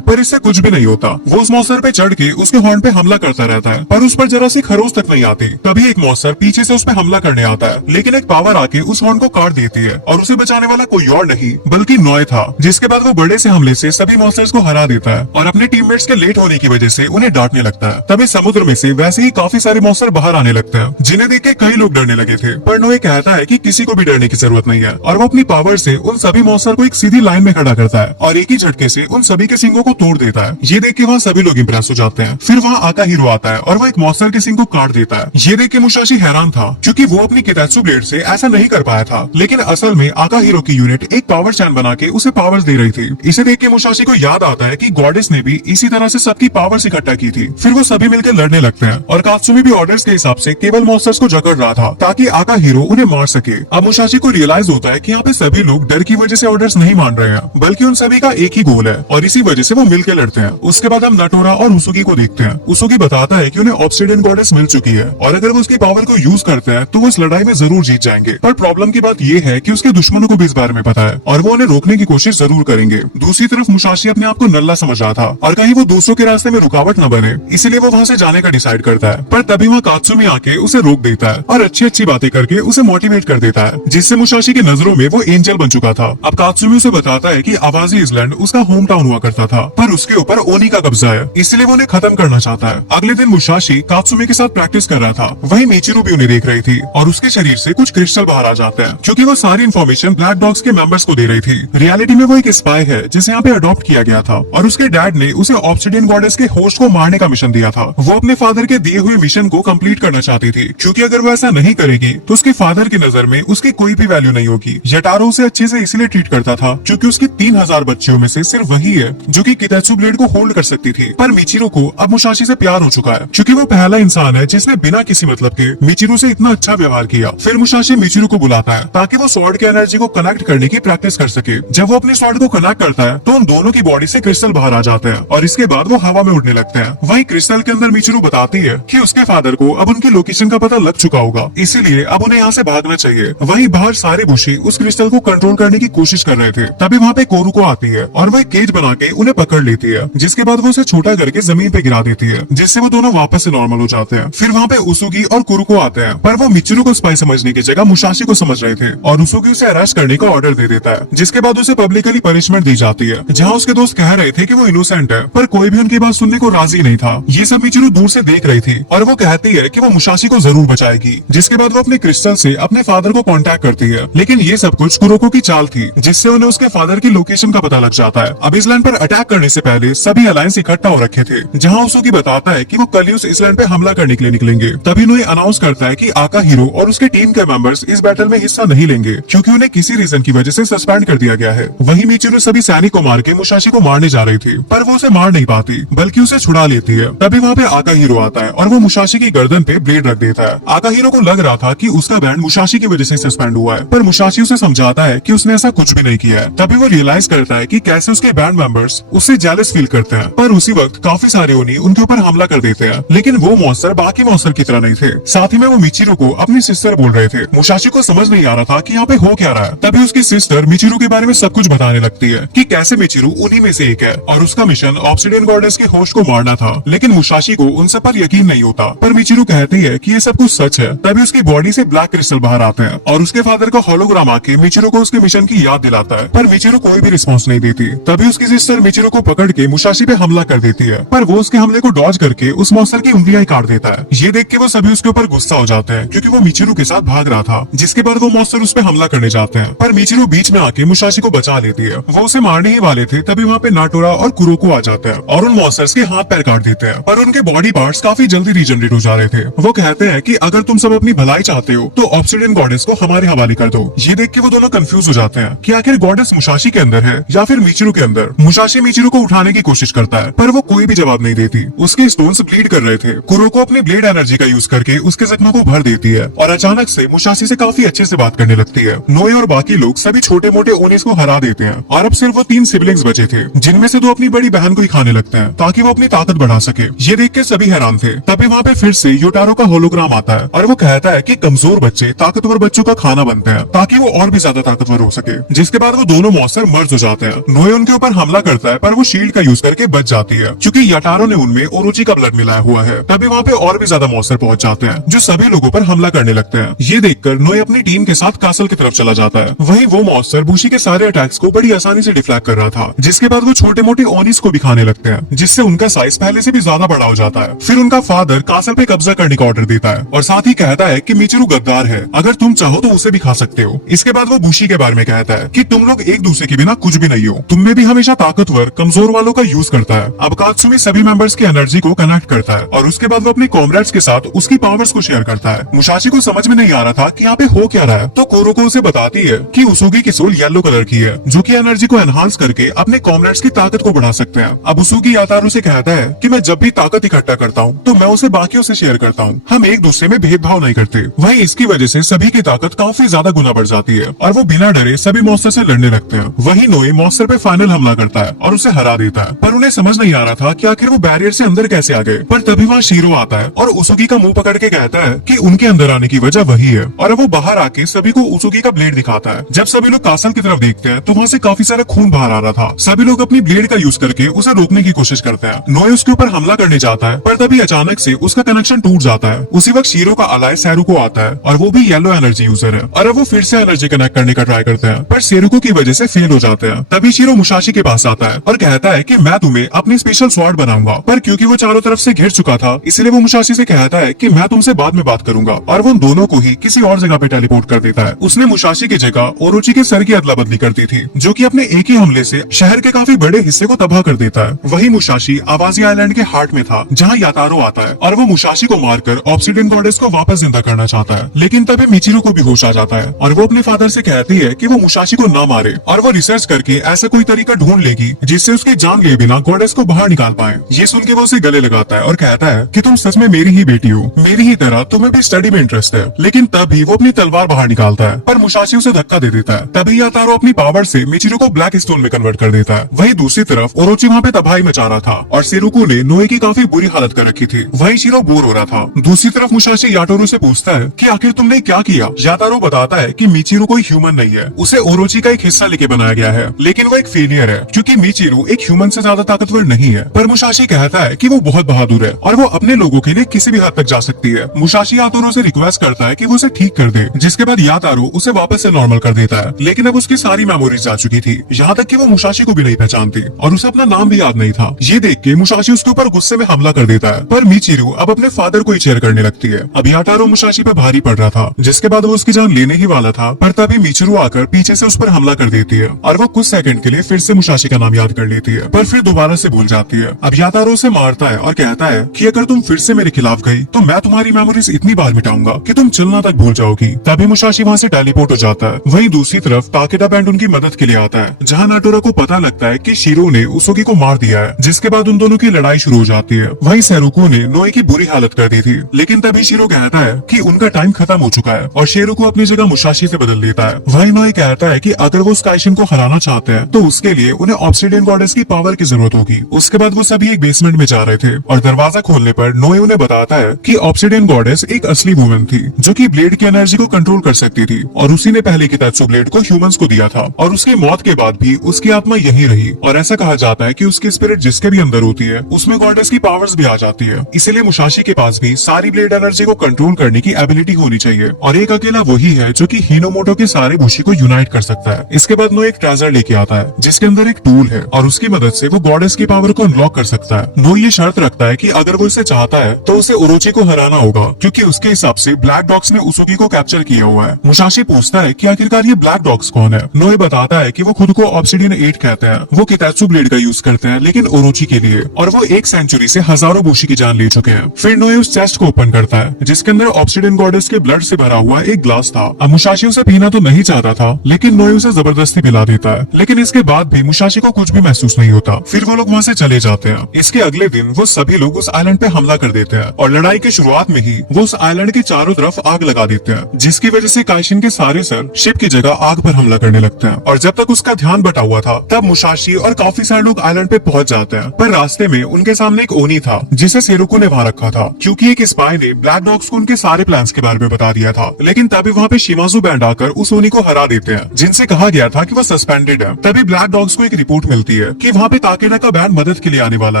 पर इससे कुछ भी नहीं होता। वो उस मॉन्स्टर पे चढ़ के उसके हॉर्न पे हमला करता रहता है, पर उस पर जरा सी खरोच तक नहीं आती। तभी एक मॉन्स्टर पीछे से उस पे हमला करने आता है, लेकिन एक पावर आके उस हॉर्न को काट देती है और उसे बचाने वाला कोई और नहीं बल्कि नॉय था। जिसके बाद वो बड़े से हमले से सभी मॉन्स्टर्स को हरा देता है और अपने टीममेट्स के लेट होने की वजह से उन्हें डांटने लगता है। तभी समुद्र में से वैसे ही काफी सारे मॉन्स्टर बाहर आने लगते हैं, जिन्हें देख के कई लोग डरने लगे थे। पर नॉय कहता है कि किसी को भी डरने की जरूरत नहीं है और वो अपनी पावर से उन सभी मॉन्स्टर को एक सीधी लाइन में खड़ा करता है और एक ही झटके से उन सभी के सिंगों को तोड़ देता है। ये देख के वहाँ सभी लोग इम्प्रेस हो जाते हैं। फिर वहाँ आका हीरो आता है और वो एक मॉन्स्टर के सिंग को काट देता है। ये देख के मुसाशी हैरान था क्योंकि वो अपनी कितात्सु ब्लेड से ऐसा नहीं कर पाया था, लेकिन असल में आका हीरो की यूनिट एक पावर चैन बना के उसे पावर्स दे रही थी। इसे देख के मुसाशी को याद आता है कि गॉडेस ने भी इसी तरह से सबकी पावर्स इकट्ठा की थी। फिर वो सभी मिलकर लड़ने लगते हैं और कात्सुमी भी ऑर्डर्स के हिसाब से केवल मॉन्स्टर्स को जकड़ रहा था ताकि आका हीरो उन्हें मार सके। अब मुसाशी को रियलाइज होता है कि यहाँ पे सभी लोग डर की वजह से ऑर्डर्स नहीं मान रहे हैं, बल्कि उन सभी का एक ही गोल है और इसी वजह से वो मिलकर लड़ते हैं। उसके बाद हम नटोरा और उसुगी को देखते हैं। उसुगी बताता है कि उन्हें ऑब्सिडियन गॉडेस मिल चुकी है और अगर वो उसकी पावर को यूज करते हैं तो वो इस लड़ाई में जरूर जीत जाएंगे। पर प्रॉब्लम की बात ये है कि उसके दुश्मनों को भी इस बारे में पता है और वो उन्हें रोकने की कोशिश जरूर करेंगे। दूसरी तरफ मुसाशी अपने आप को नल्ला समझ रहा था और कहीं वो दूसरों के रास्ते में रुकावट न बने, इसलिए वो वहाँ से जाने का डिसाइड करता है। पर तभी वहाँ कात्सुमी आके उसे रोक देता है और अच्छी अच्छी बातें करके उसे मोटिवेट कर देता है, जिससे मुसाशी की नजरों में वो एंजल बन चुका था। अब कात्सुमी उसे बताता है कि आवाजी इसलैंड उसका होम टाउन हुआ करता था, पर उसके ऊपर ओनी का कब्जा है, इसलिए वो उन्हें खत्म करना चाहता है। अगले दिन मुसाशी कात्सुमी के साथ प्रैक्टिस कर रहा था, वहीं मिचिरू भी उन्हें देख रही थी और उसके शरीर से कुछ क्रिस्टल बाहर आ जाते हैं क्योंकि वो सारी इन्फॉर्मेशन ब्लैक डॉग्स के मेंबर्स को दे रही थी। रियलिटी में वो एक स्पाई है जिसे यहाँ पे अडॉप्ट किया गया था और उसके डैड ने उसे ऑब्सिडियन गॉडेस के होस्ट को मारने का मिशन दिया था। वो अपने फादर के दिए हुए मिशन को कंप्लीट करना चाहती थी क्योंकि अगर वो ऐसा नहीं करेगी तो उसके फादर की नजर में उसकी कोई भी वैल्यू नहीं होगी। यटारो उसे अच्छे से इसलिए ट्रीट करता था क्योंकि उसकी 3000 बच्चियों में से सिर्फ वही है जो कि कितात्सु ब्लेड को होल्ड कर सकती थी। पर मिचिरू को अब मुसाशी से प्यार हो चुका है क्योंकि वो पहला इंसान है जिसने बिना किसी मतलब के मिचिरू से इतना अच्छा व्यवहार किया। फिर मुसाशी मिचिरू को बुलाता है ताकि वो स्वॉर्ड के एनर्जी को कनेक्ट करने की प्रैक्टिस कर सके। जब वो अपने स्वॉर्ड को कनेक्ट करता है तो उन दोनों की बॉडी से क्रिस्टल बाहर आ जाते हैं और इसके बाद वो हवा में उड़ने लगते हैं। वहीं क्रिस्टल के अंदर मिचिरू बताती है कि उसके फादर को अब उनकी लोकेशन का पता लग चुका होगा, इसीलिए अब उन्हें यहाँ से भागना चाहिए। वहीं बाहर सारे बुशी उस क्रिस्टल को कंट्रोल करने की कोशिश कर रहे थे। तभी वहाँ पे कोरुको आती है और वह केज बना के उन्हें पकड़ लेती है, जिसके बाद वो उसे छोटा करके जमीन पे गिरा देती है, जिससे वो दोनों वापस से नॉर्मल हो जाते हैं। फिर वहाँ पे उसुगी और कुरुको आते हैं, पर वो मिचिरू को स्पाई समझने की जगह मुसाशी को समझ रहे थे और उसुगी उसे अरेस्ट करने का ऑर्डर दे देता है, जिसके बाद उसे पब्लिकली पनिशमेंट दी जाती है। जहाँ उसके दोस्त कह रहे थे कि वो इनोसेंट है, पर कोई भी उनकी बात सुनने को राजी नहीं था। ये सब मिचिरू दूर से देख रही थी और वो कहती है कि वो मुसाशी को जरूर बचाएगी। जिसके बाद वो अपने क्रिस्टल से अपने फादर को कांटेक्ट करती है, लेकिन ये सब कुछ कुरुको की चाल थी, जिससे उन्हें उसके फादर की लोकेशन का पता लग जाता है। अब इसलैंड पर अटैक करने से पहले सभी अलायंस इकट्ठा हो रखे थे, जहाँ उसुगी बताता है कि वो कल ही उस इसलैंड पे हमला करने के लिए निकलेंगे। तभी उन्हें अनाउंस करता है कि आका हीरो और उसके टीम के मेंबर्स इस बैटल में हिस्सा नहीं लेंगे क्योंकि उन्हें किसी रीजन की वजह से सस्पेंड कर दिया गया है। वहीं मिचिरू सभी सैनिक को मार के मुसाशी को मारने जा रही थी, पर वो उसे मार नहीं पाती बल्कि उसे छुड़ा लेती है। तभी वहाँ पे आका हीरो आता है और वो मुसाशी की गर्दन पे ब्लेड रख देता है। आका हीरो को लग रहा था कि उसका बैंड मुसाशी की वजह से सस्पेंड हुआ है, पर मुसाशी उसे समझाता है कि उसने ऐसा कुछ भी नहीं किया है। तभी वो रियलाइज करता है कि कैसे उसके बैंड मेंबर्स उससे जेलस फील करते हैं। पर उसी वक्त काफी सारे ओनी उनके ऊपर हमला कर देते हैं, लेकिन वो मॉन्स्टर बाकी मॉन्स्टर की तरह नहीं थे। साथ ही में वो मिचिरू को अपनी सिस्टर बोल रहे थे। मुसाशी को समझ नहीं आ रहा था कि यहाँ पे हो क्या रहा है। तभी उसकी सिस्टर मिचिरू के बारे में सब कुछ बताने लगती है कि कैसे मिचिरू उन्हीं में से एक है और उसका मिशन ऑब्सिडियन गॉडेस के होस्ट को मारना था, लेकिन मुसाशी को उन सब पर यकीन नहीं होता। पर मिचिरू कहती है कि ये सब कुछ सच है। तभी उसकी बॉडी से ब्लैक क्रिस्टल बाहर आते हैं और उसके फादर का होलोग्राम आके मिचिरू को उसके मिशन की याद दिलाता है, पर मिचिरू कोई भी रिस्पॉन्स नहीं देती। तभी उसकी सिस्टर मिचिरू को पकड़ के मुसाशी पे हमला कर देती है, पर वो उसके हमले को डॉज करके उस मॉन्स्टर की उंगलियां काट देता है। ये देख के वो सभी उसके ऊपर गुस्सा हो जाते हैं क्योंकि वो मिचिरू के साथ भाग रहा था, जिसके बाद वो मॉन्स्टर उस पे हमला करने जाते हैं, पर मिचिरू बीच में आके मुसाशी को बचा लेती है। वो उसे मारने ही वाले थे, तभी वहाँ पे नाटोरा और कुरोको आ जाते हैं और उन मॉन्स्टर्स के हाथ पैर काट देते हैं, पर उनके बॉडी पार्ट्स काफी जल्दी रीजनरेट हो जा रहे थे। वो कहते हैं कि अगर तुम सब अपनी भलाई चाहते हो तो ऑब्सिडियन गॉडेस को हमारे हवाले कर दो। ये देख के वो दोनों कंफ्यूज हो जाते हैं कि आखिर गॉडेस मुसाशी के अंदर है या फिर मिचिरू के अंदर। मुसाशी मिचिरू को उठाने की कोशिश करता है, पर वो कोई भी जवाब नहीं देती। उसके स्टोन्स ब्लीड कर रहे थे। कुरोको अपनी ब्लेड एनर्जी का यूज करके उसके जख्मों को भर देती है और अचानक से मुसाशी से काफी अच्छे से बात करने लगती है। नोए और बाकी लोग सभी छोटे मोटे ओनिस को हरा देते हैं और अब सिर्फ वो 3 सिबलिंग्स बचे थे, जिनमें से 2 अपनी बड़ी बहन को ही खाने लगते हैं ताकि वो अपनी ताकत बढ़ा सके। ये देख के सभी हैरान थे। तभी वहाँ पे फिर से योटारो का होलोग्राम काम आता है और वो कहता है कि कमजोर बच्चे ताकतवर बच्चों का खाना बनते हैं ताकि वो और भी ज्यादा ताकतवर हो सके। जिसके बाद वो दोनों मॉन्स्टर मर्ज हो जाते हैं। नोए उनके ऊपर हमला करता है पर वो शील्ड का यूज करके बच जाती है क्योंकि याटारो ने उनमें ओरोची का ब्लड मिलाया हुआ है। तभी वहाँ पे और भी ज्यादा मॉन्स्टर पहुंच जाते हैं जो सभी लोगों पर हमला करने लगते हैं। ये देखकर नोए अपनी टीम के साथ कासल की तरफ चला जाता है। वहीं वो मॉन्स्टर बुशी के सारे अटैक्स को बड़ी आसानी से डिफ्लेक्ट कर रहा था। जिसके बाद वो छोटे मोटे ओनिस को भी खाने लगते हैं जिससे उनका साइज पहले से भी ज्यादा बड़ा हो जाता है। फिर उनका फादर कासल पे कब्जा करने का ऑर्डर देता है और साथ ही कहता है कि मिचिरू गद्दार है, अगर तुम चाहो तो उसे भी खा सकते हो। इसके बाद वो बुशी के बारे में कहता है कि तुम लोग एक दूसरे के बिना कुछ भी नहीं हो, तुम में भी हमेशा ताकतवर कमजोर वालों का यूज करता है। अब कात्सुमी सभी मेंबर्स की एनर्जी को कनेक्ट करता है और उसके बाद वो अपने कॉमरेड्स के साथ उसकी पावर्स को शेयर करता है। मुसाशी को समझ में नहीं आ रहा था कि यहाँ पे हो क्या रहा है, तो कोरोको उसे बताती है कि उसुगी की सोल येलो कलर की है जो कि एनर्जी को एनहांस करके अपने कॉमरेड्स की ताकत को बढ़ा सकते हैं। अब उसुगी यातारू से कहता है कि मैं जब भी ताकत इकट्ठा करता हूँ तो मैं उसे बाकियों से शेयर करता हूँ, हम एक दूसरे में भेदभाव नहीं करते। वहीं इसकी वजह से सभी की ताकत काफी ज्यादा गुना बढ़ जाती है और वो बिना डरे सभी मॉन्स्टर से लड़ने लगते हैं। वहीं नोए मॉन्स्टर पे फाइनल हमला करता है और उसे हरा देता है, पर उन्हें समझ नहीं आ रहा था कि आखिर वो बैरियर से अंदर कैसे आ गए। पर तभी वहाँ शीरो आता है और उसुगी का मुंह पकड़ के कहता है कि उनके अंदर आने की वजह वही है और अब वो बाहर आके सभी को उसुगी का ब्लेड दिखाता है। जब सभी लोग कासल की तरफ देखते हैं तो वहाँ से काफी सारा खून बाहर आ रहा था। सभी लोग अपनी ब्लेड का यूज करके उसे रोकने की कोशिश करते हैं। नोए उसके ऊपर हमला करने जाता है पर तभी अचानक से उसका कनेक्शन टूट जाता है। उसी वक्त शीरो का अलाय सेरुको आता है और वो भी येलो एनर्जी यूजर है और अब वो फिर से एनर्जी कनेक्ट करने का ट्राई करते हैं पर सेरुको की वजह से फेल हो जाते हैं। तभी शीरो मुसाशी के पास आता है और कहता है कि मैं तुम्हें अपनी स्पेशल स्वॉर्ड बनाऊंगा, पर क्योंकि वो चारों तरफ से घिर चुका था इसलिए वो मुसाशी से कहता है कि मैं तुमसे बाद में बात करूंगा और वो दोनों को ही किसी और जगह पे टेलीपोर्ट कर देता है। उसने मुसाशी की जगह ओरोची के सर की अदला बदली कर दी थी जो कि अपने एक ही हमले से शहर के काफी बड़े हिस्से को तबाह कर देता है। वही मुसाशी आवाजी आइलैंड के हार्ट में था जहाँ यातारो आता है और वो मुसाशी को मारकर ऑब्सिडियन गॉडेस को वापस जिंदा करना चाहता है। लेकिन तभी मिचिरू को भी होश आ जाता है और वो अपने फादर से कहती है कि वो मुसाशी को ना मारे और वो रिसर्च करके ऐसा कोई तरीका ढूंढ लेगी जिससे उसकी जान लिए बिना गॉडेस को बाहर निकाल पाए। ये सुन के वो उसे गले लगाता है और कहता है कि तुम सच में मेरी ही बेटी हो, मेरी ही तरह तुम्हें भी स्टडी में इंटरेस्ट है। लेकिन तभी वो अपनी तलवार बाहर निकालता है पर मुसाशी उसे धक्का दे देता है। तभी यातारो अपनी पावर से मिचिरू को ब्लैक स्टोन में कन्वर्ट कर देता है। वही दूसरी तरफ ओरोची वहाँ पे तबाही मचा रहा था और सेरुको ने नोए की काफी बुरी हालत कर रखी थी। वही शीरो बोर हो रहा था। दूसरी तरफ मुसाशी यातारो से पूछता है कि आखिर तुमने क्या किया। यातारो बताता है कि मिचिरू कोई ह्यूमन नहीं है, उसे ओरोची का एक हिस्सा लेके बनाया गया है, लेकिन वो एक फेलियर है क्योंकि मिचिरू एक ह्यूमन से ज्यादा ताकतवर नहीं है। पर मुसाशी कहता है कि वो बहुत बहादुर है और वो अपने लोगों के लिए किसी भी हद तक जा सकती है। मुसाशी यातारो से रिक्वेस्ट करता है कि वो उसे ठीक कर दे, जिसके बाद यातारो उसे वापस से नॉर्मल कर देता है। लेकिन अब उसकी सारी मेमोरीज जा चुकी थी, यहाँ तक कि वो मुसाशी को भी नहीं पहचानती और उसे अपना नाम भी याद नहीं था। ये देख के मुसाशी उसके ऊपर गुस्से में हमला कर देता है पर मिचिरू अब अपने फादर को ही चेयर करने लगती है। अब यातारो मुसाशी पे भारी पड़ रहा था जिसके बाद वो उसकी जान लेने ही वाला था, पर तभी मिचिरू आकर पीछे से उस पर हमला कर देती है और वो कुछ सेकंड के लिए फिर से मुसाशी का नाम याद कर लेती है पर फिर दोबारा से भूल जाती है। अब यातारो उसे मारता है और कहता है कि अगर तुम फिर से मेरे खिलाफ गई तो मैं तुम्हारी मेमोरीज इतनी बार मिटाऊंगा कि तुम चलना तक भूल जाओगी। तभी मुसाशी वहाँ से टेलीपोर्ट हो जाता है। वहीं दूसरी तरफ ताकेदा बैंड उनकी मदद के लिए आता है जहाँ नाटोरा को पता लगता है कि शीरो ने उसुगी को मार दिया है, जिसके बाद उन दोनों की लड़ाई शुरू हो जाती है। वहीं सेरुको ने नोए की बुरी हालत कर दी थी, लेकिन तभी शीरो कहता है कि उनका टाइम खत्म हो चुका है और शेरो को अपनी जगह मुसाशी से बदल देता है। वहीं नोए कहता है कि अगर वो स्काइशन को हराना चाहते हैं तो उसके लिए उन्हें ऑब्सिडियन गॉडेस की पावर की जरूरत होगी। उसके बाद वो सभी एक बेसमेंट में जा रहे थे और दरवाजा खोलने पर नोए उन्हें बताता है कि ऑब्सिडियन गॉडेस एक असली वुमन थी जो कि ब्लेड की एनर्जी को कंट्रोल कर सकती थी और उसी ने पहले कितात्सु ब्लेड को ह्यूमंस को दिया था और उसकी मौत के बाद भी उसकी आत्मा यही रही और ऐसा कहा जाता है कि उसकी स्पिरिट जिसके भी अंदर होती है उसमें गॉडेस की पावर्स भी आ जाती है। इसीलिए मुसाशी के पास भी सारी ब्लेड एनर्जी को कंट्रोल करने की एबिलिटी होनी चाहिए और एक अकेला वही है जो कि हिनोमोटो के सारे बुशी को यूनाइट कर सकता है। इसके बाद नो एक ट्रेजर लेके आता है जिसके अंदर एक टूल है और उसकी मदद से वो गॉडेस की पावर को अनलॉक कर सकता है। नो ये शर्त रखता है कि अगर वो इसे चाहता है तो उसे ओरोची को हराना होगा क्योंकि उसके हिसाब से ब्लैक डॉग्स ने उसुगी को कैप्चर किया हुआ है। मुसाशी पूछता है कि आखिरकार ये ब्लैक डॉग्स कौन है। नोए बताता है कि वो खुद को ऑब्सिडियन 8 कहते हैं। वो कितात्सु ब्लेड का यूज करते हैं लेकिन ओरोची के लिए और वो एक सेंचुरी से हजारों बुशी की जान ले चुके हैं। फिर नोए उस चेस्ट को ओपन करता है जिसके अंदर ऑब्सिडियन गॉडेस के ब्लड से भरा हुआ एक ग्लास था। अब मुसाशी उसे पीना तो नहीं चाहता था लेकिन नोए उसे जबरदस्ती पिला देता है, लेकिन इसके बाद भी मुसाशी को कुछ भी महसूस नहीं होता। फिर वो लोग वहाँ से चले जाते हैं। इसके अगले दिन वो सभी लोग उस आइलैंड पे हमला कर देते हैं और लड़ाई के शुरुआत में ही वो उस आइलैंड के चारों तरफ आग लगा देते हैं जिसकी वजह से काइशिन के सारे सर शिप की जगह आग पर हमला करने लगते हैं और जब तक उसका ध्यान बटा हुआ था तब मुसाशी और काफी सारे लोग आइलैंड पे पहुंच जाते हैं। पर रास्ते में उनके सामने एक ओनी था जिसे सेरुको ने वहाँ रखा था क्योंकि एक स्पाई ने ब्लैक डॉग्स को उनके सारे प्लान्स के बारे में बता दिया था। लेकिन तभी वहाँ पे शिमाजू बैंड आकर उस ओनी को हरा देते हैं, जिनसे कहा गया था कि वो सस्पेंडेड है। तभी ब्लैक डॉग्स को एक रिपोर्ट मिलती है कि वहाँ पे ताकेडा का बैंड मदद के लिए आने वाला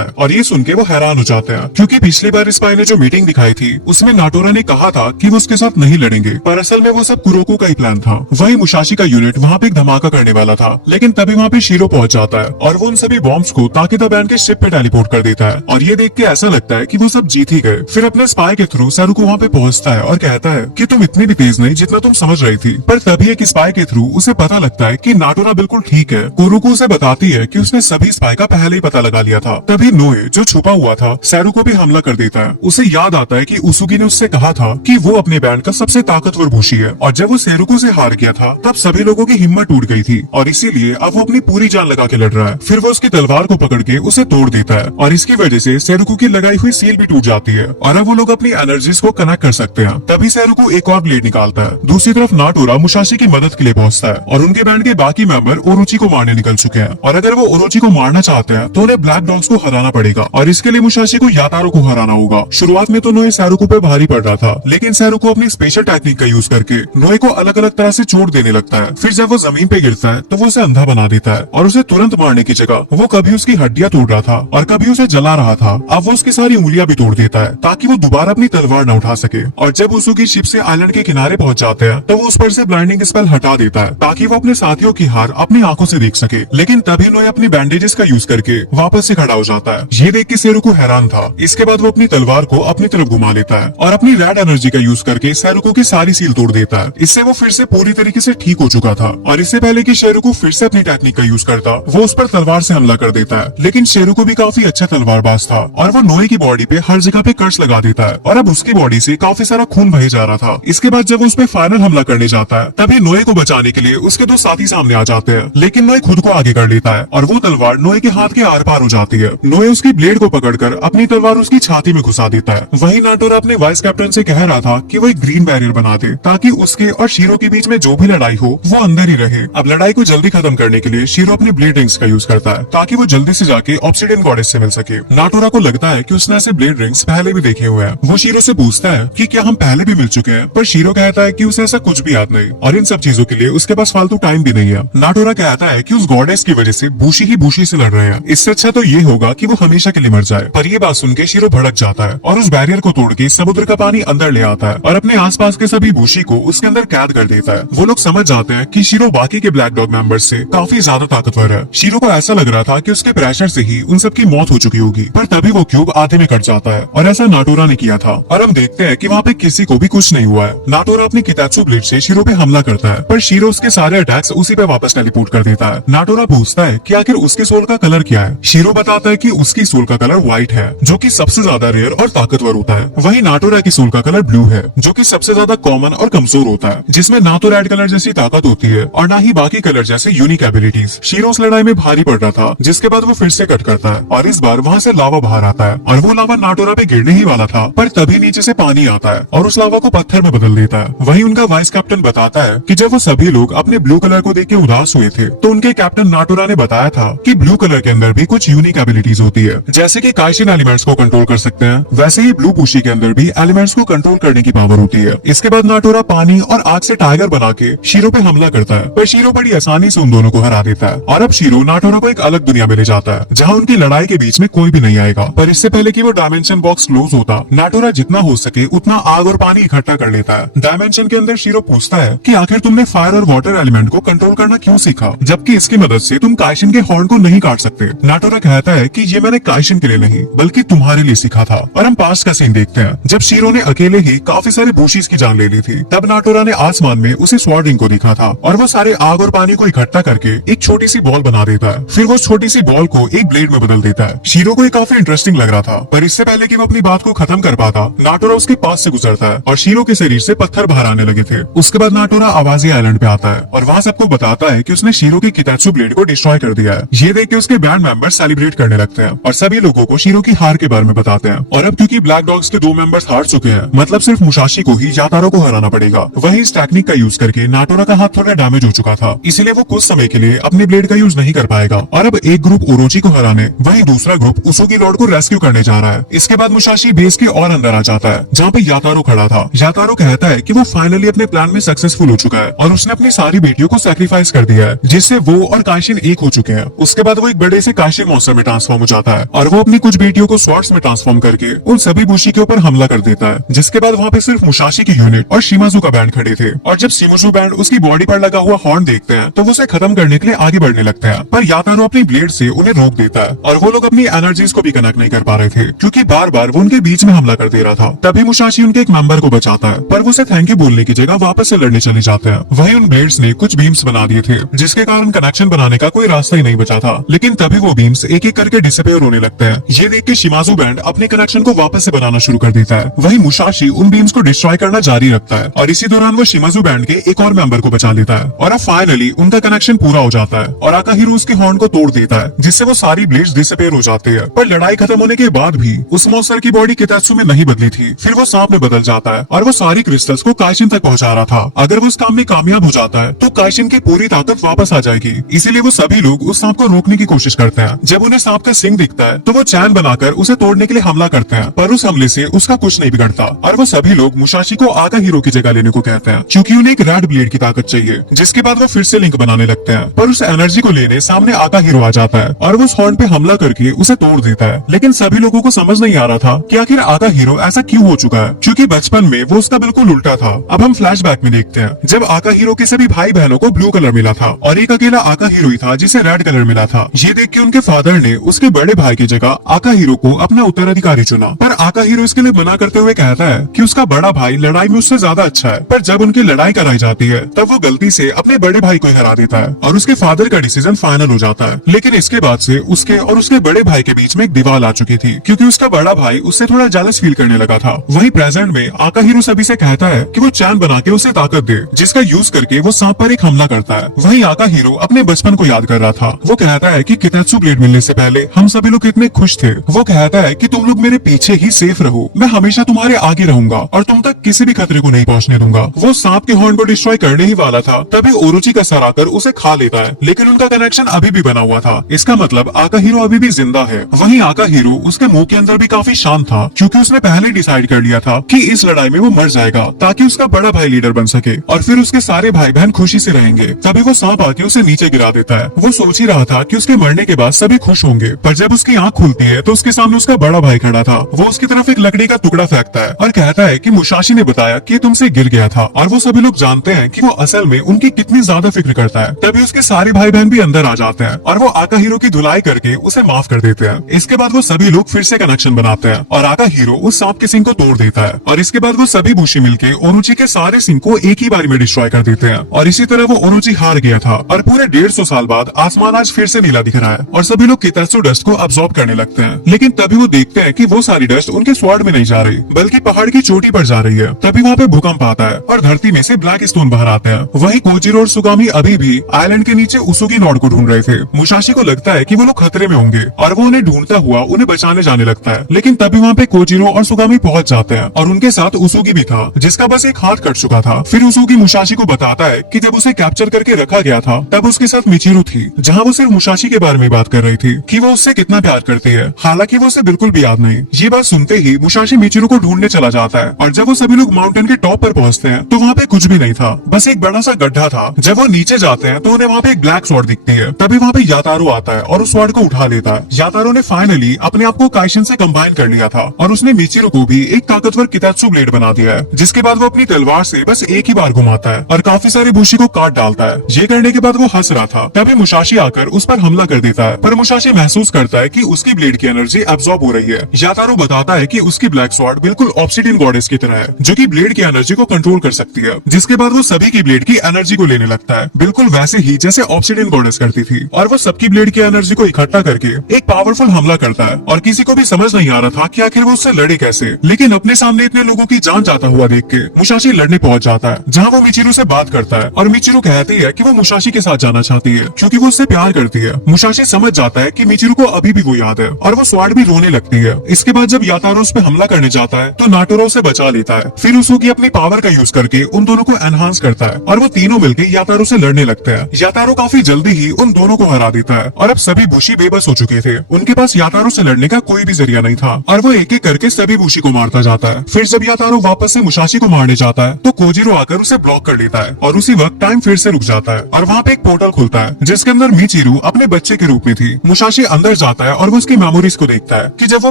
है, और ये सुन के वो हैरान हो जाते हैं, क्योंकि पिछली बार स्पाई ने जो मीटिंग दिखाई थी उसमें नाटोरा ने कहा था कि वो उसके साथ नहीं लड़ेंगे, पर असल में वो सब कुरोको का ही प्लान था। वही मुशाशी का यूनिट वहाँ पे एक धमाका करने वाला था, लेकिन तभी वहाँ पे शीरो पहुंच जाता है और वो उन सभी बॉम्ब्स को ताकेदा बैंड के शिप पे टेलीपोर्ट कर देता है। और ये देख के ऐसा लगता है कि वो सब जीत ही गए। फिर अपने स्पाई के थ्रू सारुको वहाँ पे पहुंचता है और कहता है कि तुम इतनी भी तेज नहीं जितना तुम समझ रही थी। पर तभी एक स्पाई के थ्रू उसे पता लगता है कि नाटोरा बिल्कुल ठीक है। कुरुको उसे बताती है कि उसने सभी स्पाई का पहले ही पता लगा लिया था। तभी नोए जो छुपा हुआ था सैरू को भी हमला कर देता है। उसे याद आता है कि उसुगी ने उससे कहा था कि वो अपने बैंड का सबसे ताकतवर बुशी है, और जब वो सेरुको से हार गया था तब सभी लोगों की हिम्मत टूट गई थी, और इसीलिए अब वो अपनी पूरी जान लगा के लड़ रहा है। फिर वो उसकी तलवार को पकड़ के उसे तोड़ देता है, और इसकी वजह से सेरुको की लगाई हुई सील भी टूट जाती है, और अब वो लोग अपनी एनर्जीज को कनेक्ट कर सकते हैं। तभी सेरुको एक और ब्लेड निकालता है। दूसरी तरफ नाटोरा मुशाशी की मदद के लिए पहुंचता है, और उनके बैंड के बाकी मेंबर ओरोची को मारने निकल चुके हैं, और अगर वो ओरोची को मारना चाहते हैं तो उन्हें ब्लैक डॉग्स को हराना पड़ेगा, और इसके लिए मुशाशी को यातारो को हराना होगा। शुरुआत में तो नोए सेरुको पे भारी पड़ रहा था, लेकिन सेरुको अपनी स्पेशल टेक्निक का यूज करके नोए को अलग अलग तरह से चोट देने लगता है। फिर जब वो जमीन पे गिरता है तो वो उसे अंधा बना देता है, और उसे तुरंत मारने की जगह वो कभी उसकी हड्डियां तोड़ रहा था और कभी उसे जला रहा था। अब वो उसकी सारी उंगलियां भी तोड़ देता है ताकि वो दोबारा अपनी तलवार न उठा सके। और जब उसकी शिप से आइलैंड के किनारे पहुंच जाते हैं तो वो उस पर से ब्लाइंडिंग स्पेल हटा देता है ताकि वो अपने साथियों की हार अपनी आंखों से देख सके। लेकिन तभी नोए अपनी बैंडेजेस का यूज करके वापस से खड़ा हो जाता है। ये देख के सेरुको हैरान था। इसके बाद वो अपनी तलवार को अपनी तरफ घुमा लेता है और अपनी रेड एनर्जी का यूज करके सेरुको की सारी सील तोड़ देता है। इससे वो फिर से पूरी तरीके से ठीक हो चुका था, और इससे पहले कि शेरुको फिर से अपनी टेक्निक का यूज करता वो उस पर तलवार से हमला कर देता है। लेकिन शेरुको भी काफी अच्छा तलवारबाज था, और वो नोए की बॉडी पे हर जगह पे कर्स लगा देता है, और अब उसकी बॉडी से काफी सारा खून बहे जा रहा था। इसके बाद जब वो उस पे फाइनल हमला करने जाता है तभी नोए को बचाने के लिए उसके दो साथी सामने आ जाते हैं, लेकिन नोए खुद को आगे कर लेता है और वो तलवार नोए के हाथ के आर पार हो जाती है। नोए उसकी ब्लेड को पकड़कर अपनी तलवार उसकी छाती में घुसा देता है। वहीं नाटोरा अपने वाइस कैप्टन से कह रहा था कि वो एक ग्रीन बैरियर बना दे ताकि उसके और शीरो के बीच में जो भी लड़ाई हो वो अंदर ही रहे। अब लड़ाई को जल्दी खत्म करने के लिए शीरो अपनी ब्लेड रिंग्स का यूज करता है ताकि वो जल्दी से जाके ऑब्सिडियन गॉडेस से मिल सके। नाटोरा को लगता है कि उसने ऐसे ब्लेड रिंग्स पहले भी देखे हुए हैं। वो शीरो से पूछता है कि क्या हम पहले भी मिल चुके हैं, पर शीरो कहता है कि उसे ऐसा कुछ भी याद नहीं, और इन सब चीजों के लिए उसके पास फालतू टाइम भी नहीं है। नाटोरा कहता है कि उस गॉडेस की वजह से बूशी ही बूशी से लड़ रहे हैं, इससे अच्छा तो ये होगा कि वो हमेशा के लिए मर जाए। पर ये बात सुन के शीरो भड़क जाता है और उस बैरियर को तोड़ के समुद्र का पानी अंदर ले आता है और अपने आसपास के सभी बूशी को उसके अंदर कैद कर देता है। वो लोग समझ जाते हैं कि शीरो बाकी के ब्लैक डॉग मेंबर्स से काफी ज्यादा ताकतवर है। शीरो को ऐसा लग रहा था कि उसके प्रेशर से ही उन सबकी मौत हो चुकी होगी, पर तभी वो क्यूब आधे में कट जाता है, और ऐसा नाटोरा ने किया था। और हम देखते हैं कि वहाँ पे किसी को भी कुछ नहीं हुआ है। नाटोरा अपनी कितात्सु ब्लेड से शीरो पे हमला करता है, पर शीरो उसके सारे अटैक्स उसी पे वापस टेलीपोर्ट कर देता है। नाटोरा पूछता है कि आखिर उसके सोल का कलर क्या है। शीरो बताता है कि उसकी सोल का कलर व्हाइट है, जो कि सबसे ज्यादा रेयर और ताकतवर होता है। वहीं नाटोरा की सोल का कलर ब्लू है, जो कि सबसे ज्यादा कॉमन और कमजोर होता है, जिसमें ना तो रेड कलर जैसी ताकत होती है और ना ही बाकी कलर जैसे यूनिक एबिलिटीज। शीरो उस लड़ाई में भारी पड़ रहा था, जिसके बाद वो फिर से कट करता है और इस बार वहाँ से लावा बाहर आता है, और वो लावा नाटोरा पे गिरने ही वाला था, पर तभी नीचे से पानी आता है और उस लावा को पत्थर में बदल देता है। वहीं उनका वाइस कैप्टन बताता है कि जब वो सभी लोग अपने ब्लू कलर को देख के उदास हुए थे तो उनके कैप्टन नाटोरा ने बताया था कि ब्लू कलर के अंदर भी कुछ यूनिक एबिलिटीज होती है, जैसे कि काइशिन एलिमेंट्स को कंट्रोल कर सकते हैं, वैसे ही ब्लू बूशी के अंदर भी एलिमेंट्स को कंट्रोल करने की पावर होती है। इसके बाद नाटोरा पानी और आग से टाइगर बना के शीरो पे हमला करता है, पर शीरो बड़ी आसानी से उन दोनों को हरा देता है, और अब शीरो नाटोरा को एक अलग दुनिया में ले जाता है जहाँ उनकी लड़ाई के बीच में कोई भी नहीं आएगा। पर इससे पहले कि वो डायमेंशन बॉक्स क्लोज होता, नाटोरा जितना हो सके उतना आग और पानी इकट्ठा कर लेता है। डायमेंशन के अंदर शीरो पूछता है कि आखिर तुमने फायर और वाटर एलिमेंट को कंट्रोल करना क्यों सीखा, जबकि इसकी मदद से तुम काइशिन के हॉर्न को नहीं काट सकते। नाटोरा कहता है कि ये मैंने काइशिन के लिए नहीं बल्कि तुम्हारे लिए सीखा था। और हम पास्ट का सीन देखते हैं जब शीरो ने अकेले ही काफी सारे बूशीज की जान ले ली थी। तब नाटोरा ने आसमान में उसे स्वॉर्ड रिंग को देखा था और वो सारे आग और पानी को इकट्ठा करके एक छोटी सी बॉल बना देता है। फिर वो छोटी सी बॉल को एक ब्लेड में बदल देता है। शीरो को ये काफी इंटरेस्टिंग लग रहा था, पर इससे पहले कि वो अपनी बात को खत्म कर पाता, नाटोरा उसके पास से गुजरता है और शीरो के शरीर से पत्थर बाहर आने लगे थे। उसके बाद नाटोरा आवाजी आइलैंड पे आता है और वहाँ सबको बताता है कि उसने शीरो की कितात्सु ब्लेड को डिस्ट्रॉय कर दिया है। ये देख के उसके बैंड मेंबर सेलिब्रेट करने लगते हैं और सभी लोगों को शीरो की हार के बारे में बताते हैं। और अब क्योंकि ब्लैक डॉग्स के 2 मेंबर्स हार चुके हैं, मतलब सिर्फ मुशाशी को ही यातारो को हराना पड़ेगा। वहीं इस टेक्निक का यूज करके नाटोरा का हाथ थोड़ा डैमेज हो चुका था, इसलिए वो कुछ समय के लिए अपनी ब्लेड का यूज नहीं कर पाएगा। और अब एक ग्रुप ओरोची को हराने, वहीं दूसरा ग्रुप उसुगी लॉर्ड को रेस्क्यू करने जा रहा है। इसके बाद मुशाशी बेस के और अंदर आ जाता है जहाँ पे यातारो खड़ा था। यातारो कहता है कि वो फाइनली अपने प्लान में सक्सेसफुल हो चुका है और उसने अपनी सारी बेटियों को सैक्रिफाइस कर दिया है, जिससे वो और काइशिन एक हो चुके हैं। उसके बाद वो एक बड़े से काइशिन मॉन्स्टर में ट्रांसफॉर्म हो जाता है और वो अपनी कुछ बेटियों को स्वॉर्ड्स में ट्रांसफॉर्म करके उन सभी बुशी के ऊपर हमला कर देता है। जिसके बाद वहाँ पे सिर्फ मुसाशी की यूनिट और शिमाजू का बैंड खड़े थे, और जब शिमाजू बैंड उसकी बॉडी पर लगा हुआ हॉर्न देखते हैं तो वो उसे खत्म करने के लिए आगे बढ़ने लगते हैं, पर यातारो अपनी ब्लेड से उन्हें रोक देता है और वो लोग अपनी एनर्जीज को भी कनेक्ट नहीं कर पा रहे थे क्योंकि बार बार वो उनके बीच में हमला कर दे रहा था। तभी मुसाशी उनके एक मेंबर को बचाता है, पर वो उसे थैंक यू बोलने की जगह वापस से लड़ने चले जाते हैं। वहीं उन ब्लेड्स ने कुछ बीम्स बना दिए थे जिसके कारण कनेक्शन बनाने का कोई रास्ता ही नहीं बचा था, लेकिन तभी वो बीम्स एक एक करके डिसअपीयर होने लगते हैं। ये देख के शिमाजू बैंड अपने कनेक्शन को वापस से बनाना शुरू कर देता है। वहीं मुसाशी उन बीम्स को डिस्ट्रॉय करना जारी रखता है और इसी दौरान वो शिमाजू बैंड के एक और मेंबर को बचा लेता है और अब फाइनली उनका कनेक्शन पूरा हो जाता है और आकाहिरो उसके हॉर्न को तोड़ देता है, जिससे वो सारी ब्लेड्स डिसअपीयर हो जाते हैं। पर लड़ाई खत्म होने के बाद भी उस मॉन्स्टर की बॉडी कितात्सु में नहीं बदली थी, फिर वो सांप में बदल जाता है और वो सारी क्रिस्टल्स को काइशिन तक पहुंचा रहा था। अगर वो उस काम में कामयाब हो जाता है तो काइशिन की पूरी ताकत वापस आ जाएगी, इसीलिए वो सभी लोग उस सांप को रोकने की कोशिश करते हैं। जब उन्हें सांप का सिंग दिखता है तो वो चैन बनाकर उसे तोड़ने के लिए हमला करते हैं, पर उस हमले से उसका कुछ नहीं बिगड़ता और वो सभी लोग मुसाशी को आकाहिरो की जगह लेने को कहते हैं क्योंकि उन्हें एक रेड ब्लेड की ताकत चाहिए। जिसके बाद वो फिर से लिंक बनाने लगते हैं, पर उस एनर्जी को लेने सामने आकाहिरो आ जाता है और वो उस हॉर्न पे हमला करके उसे तोड़ देता है। लेकिन सभी लोगों को समझ नहीं आ रहा था कि आखिर आकाहिरो ऐसा क्यों हो चुका है, क्योंकि बचपन में वो उसका बिल्कुल उल्टा था। अब हम फ्लैशबैक में देखते हैं जब आकाहिरो के सभी भाई बहनों को ब्लू कलर मिला था और एक अकेला आकाहिरो ही था जिसे रेड कलर मिला था। ये देख के उनके फादर ने उसके बड़े भाई की जगह आकाहिरो को अपना उत्तराधिकारी चुना, पर आकाहिरो इसके लिए मना करते हुए कहता है कि उसका बड़ा भाई लड़ाई में उससे ज्यादा अच्छा है। पर जब उनकी लड़ाई कराई जाती है तब वो गलती से अपने बड़े भाई को हरा देता है और उसके फादर का डिसीजन फाइनल हो जाता है। लेकिन इसके बाद से उसके और उसके बड़े भाई के बीच में एक दीवार आ चुकी थी क्योंकि उसका बड़ा भाई उससे थोड़ा जेलस फील करने लगा था। वहीं प्रेजेंट में आकाहिरो सभी से कहता है कि वो चैन बना के उसे ताकत दे, जिसका यूज करके वो सांप पर एक हमला करता है। वहीं आकाहिरो अपने बचपन को याद कर रहा था। वो कहता है कि कितात्सु ब्लेड मिलने से पहले हम सभी लोग कितने खुश थे। वो कहता है कि तुम लोग मेरे पीछे ही सेफ रहो, मैं हमेशा तुम्हारे आगे रहूंगा और तुम तक किसी भी खतरे को नहीं पहुंचने दूंगा। वो सांप के हॉर्न को डिस्ट्रॉय करने ही वाला था तभी ओरोची का सर आकर उसे खा लेता है, लेकिन उनका कनेक्शन अभी भी बना हुआ था। इसका मतलब आकाहिरो अभी भी जिंदा है। वहीं आकाहिरो उसके मुंह के अंदर भी काफी शांत था क्योंकि उसने पहले डिसाइड कर लिया था कि इस लड़ाई में वो मर जाएगा ताकि उसका बड़ा भाई लीडर बन सके और फिर उसके सारे भाई बहन खुशी से रहेंगे। तभी वो सांप आके उसे नीचे गिरा देता है। वो सोच ही रहा था कि उसके मरने के बाद सभी खुश होंगे, पर जब उसकी आंख खुलती है तो उसके सामने उसका बड़ा भाई खड़ा था। वो उसकी तरफ एक लकड़ी का टुकड़ा फेंकता है और कहता है कि मुसाशी ने बताया कि तुमसे गिर गया था, और वो सभी लोग जानते हैं कि वो असल में उनकी कितनी ज्यादा फिक्र करता है। तभी उसके सारे भाई बहन भी अंदर आ जाते हैं और वो आकाहिरो की धुलाई करके उसे माफ कर देते हैं। इसके बाद वो सभी लोग फिर से कनेक्शन बनाते हैं और आकाहिरो उस सांप के सिंग को तोड़ देता है और इसके बाद वो सभी बुशी मिलके ओरोची के सारे सिंग को एक ही बारी में डिस्ट्रॉय कर देते हैं। और इसी तरह वो ओरोची हार गया था और पूरे 150 साल बाद आसमान आज फिर से नीला दिख रहा है और सभी लोग कितात्सु डस्ट को अब्सॉर्ब करने लगते हैं। लेकिन तभी वो देखते हैं कि वो सारी डस्ट उनके स्वॉर्ड में नहीं जा रही बल्कि पहाड़ की चोटी पर जा रही है। तभी वहाँ पे भूकंप आता है और धरती में से ब्लैक स्टोन बाहर आते हैं। वहीं कोजिरो और सुगामी अभी भी आइलैंड के नीचे उसुगी नॉड को ढूंढ रहे थे। मुसाशी को लगता है कि वो लोग खतरे में होंगे और वो उन्हें ढूंढता हुआ उन्हें बचाने जाने लगता है। लेकिन तभी वहाँ पे कोजिरो और सुगामी पहुंच जाते हैं और उनके साथ उसुगी भी था जिसका बस एक हाथ कट चुका था। फिर उसुगी मुसाशी को बताता है कि जब उसे कैप्चर करके रखा गया था तब उसके साथ मिचिरू थी, जहाँ वो सिर्फ मुसाशी के बारे में बात कर रही थी कि वो उससे कितना प्यार करती है, हालांकि वो उसे बिल्कुल भी याद नहीं। ये बात सुनते ही मुसाशी मिचिरू को ढूंढने चला जाता है और जब वो सभी लोग माउंटेन के टॉप पर पहुंचते हैं तो वहाँ पे कुछ भी नहीं था, बस एक बड़ा सा गड्ढा था। जब वो नीचे जाते हैं तो उन्हें वहाँ पे एक ब्लैक स्वॉर्ड दिखती है। तभी वहाँ पे यातारो आता है और उस स्वॉर्ड को उठा लेता है। यातारो ने फाइनली अपने आप को काइशिन से कंबाइन कर लिया था और उसने मिचिरू को भी एक ताकतवर कितात्सु ब्लेड बना दिया है, जिसके बाद वो अपनी तलवार से बस एक ही बार घुमाता है और काफी सारे बुशी को काट डालता है। ये करने के बाद वो हंस रहा था तभी मुसाशी आकर उस पर हमला कर देता है, पर मुसाशी महसूस करता है कि उसकी ब्लेड की एनर्जी एब्सॉर्ब हो रही है। यातारो बताता है कि उसकी ब्लैक स्वॉर्ड बिल्कुल ऑब्सिडियन गॉडेस की तरह है जो कि ब्लेड की एनर्जी को कंट्रोल कर सकती है। जिसके बाद वो सभी की ब्लेड की एनर्जी को लेने लगता है, बिल्कुल वैसे ही जैसे ऑब्सिडियन गॉडेस करती थी, और वो सबकी ब्लेड की एनर्जी को इकट्ठा करके एक पावरफुल हमला करता है। और किसी को भी समझ नहीं आ रहा था कि आखिर वो उससे लड़े कैसे, लेकिन अपने सामने इतने लोगों की जान जाता हुआ देख के मुसाशी लड़ने पहुंच जाता है, जहाँ वो मिचिरू से बात करता है और मिचिरू कहती है कि वो मुसाशी के साथ जाना चाहती है क्योंकि वो उससे प्यार करती है। मुसाशी समझ जाता है कि मिचिरू को अभी भी वो याद है और वो स्वॉर्ड भी रोने लगती है। इसके बाद जब यातारो उस पे हमला करने जाता है तो नाटोरो उसे बचा लेता है। फिर उसकी अपनी पावर का यूज करके उन दोनों को एनहांस करता है और वो तीनों मिलकर यातारो से लड़ने लगते हैं। यातारो काफी जल्दी ही उन दोनों को हरा देता है और अब सभी बुशी बेबस हो चुके थे। उनके पास यातारो से लड़ने का कोई भी जरिया नहीं था और वो एक एक करके सभी बुशी मुसाशी को मारता जाता है। फिर जब यातारो वापस से मुसाशी को मारने जाता है तो कोजिरो आकर उसे ब्लॉक कर लेता है और उसी वक्त टाइम फिर से रुक जाता है और वहाँ पे एक पोर्टल खुलता है जिसके अंदर मिचिरू अपने बच्चे के रूप में थी। मुसाशी अंदर जाता है और वो उसकी मेमोरीज को देखता है कि जब वो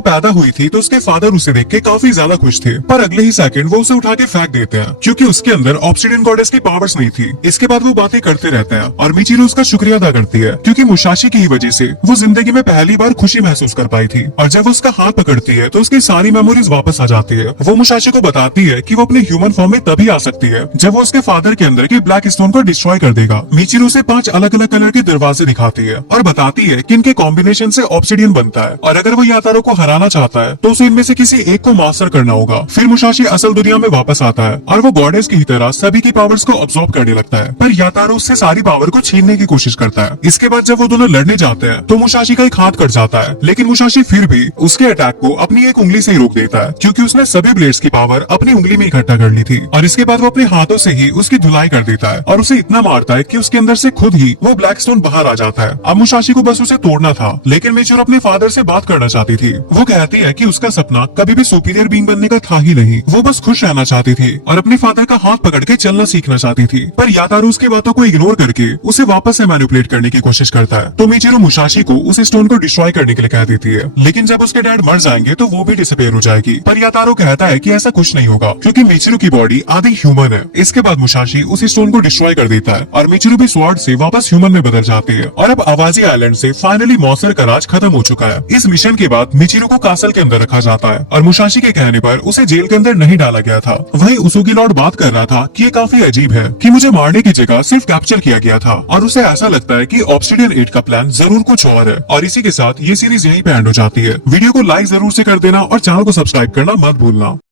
पैदा हुई थी तो उसके फादर उसे देख के काफी ज्यादा खुश थे, पर अगले ही सेकंड वो उसे उठा के फेंक देते हैं क्योंकि उसके अंदर ऑब्सिडियन गॉडेस की पावर्स नहीं थी। इसके बाद वो बातें करते रहते हैं और मिचिरू उसका शुक्रिया अदा करती है क्योंकि मुसाशी की ही वजह से वो जिंदगी में पहली बार खुशी महसूस कर पाई थी। और जब वो उसका हाथ पकड़ती है तो उसकी सारी मेमोरीज वापस आ जाती है। वो मुसाशी को बताती है कि वो अपने ह्यूमन फॉर्म में तभी आ सकती है जब वो उसके फादर के अंदर के ब्लैक स्टोन को डिस्ट्रॉय कर देगा। मिचिरू से 5 अलग अलग कलर के दरवाजे दिखाती है और बताती है कि इनके कॉम्बिनेशन से ऑब्सिडियन बनता है और अगर वो यातारो को हराना चाहता है तो उसे इनमें से किसी एक को मास्टर करना होगा। फिर मुसाशी असल दुनिया में वापस आता है और वो गॉडेस की तरह सभी की पावर्स को अब्सॉर्ब करने लगता है, पर यातारो उससे सारी पावर को छीनने की कोशिश करता है। इसके बाद जब वो दोनों लड़ने जाते हैं तो मुसाशी का एक हाथ कट जाता है, लेकिन मुसाशी फिर भी उसके अटैक को अपनी एक उंगली से ही रोक देता है क्योंकि उसने सभी ब्लेड्स की पावर अपनी उंगली में इकट्ठा कर ली थी। और इसके बाद वो अपने हाथों से ही उसकी धुलाई कर देता है और उसे इतना मारता है कि उसके अंदर से खुद ही वो ब्लैक स्टोन बाहर आ जाता है। अब मुसाशी को बस उसे तोड़ना था, लेकिन मिचिरू अपने फादर से बात करना चाहती थी। वो कहती है कि उसका सपना कभी भी सुपीरियर बीइंग बनने का था ही नहीं, वो बस खुश रहना चाहती थी और अपने फादर का हाथ पकड़ के चलना सीखना चाहती थी। पर यातारो उसकी बातों को इग्नोर करके उसे वापस से मैनिपुलेट करने की कोशिश करता है। तो मिचिरू मुसाशी को उस स्टोन को डिस्ट्रॉय करने के लिए कह देती है, लेकिन जब उसके डैड मर जाएंगे तो वो भी डिसअपीयर हो जाएगी। पर यातारो कहता है कि ऐसा कुछ नहीं होगा क्योंकि मिचिरू की बॉडी आधी ह्यूमन है। इसके बाद मुसाशी उस स्टोन को डिस्ट्रॉय कर देता है और मिचिरू भी स्वॉर्ड से वापस ह्यूमन में बदल जाती है और अब आवाजी आइलैंड से फाइनली मॉन्स्टर का राज खत्म हो चुका है। इस मिशन के बाद मिचिरू को कासल के अंदर रखा जाता है और मुसाशी के कहने पर उसे जेल के अंदर नहीं डाला गया था। वहीं उसुगी लॉर्ड बात कर रहा था कि ये काफी अजीब है कि मुझे मारने की जगह सिर्फ कैप्चर किया गया था और उसे ऐसा लगता है कि ऑब्सिडियन 8 का प्लान जरूर कुछ और है। और इसी के साथ ये सीरीज यहीं पे एंड हो जाती है। वीडियो को लाइक जरूर से कर देना और चैनल को सब्सक्राइब करना मत भूलना।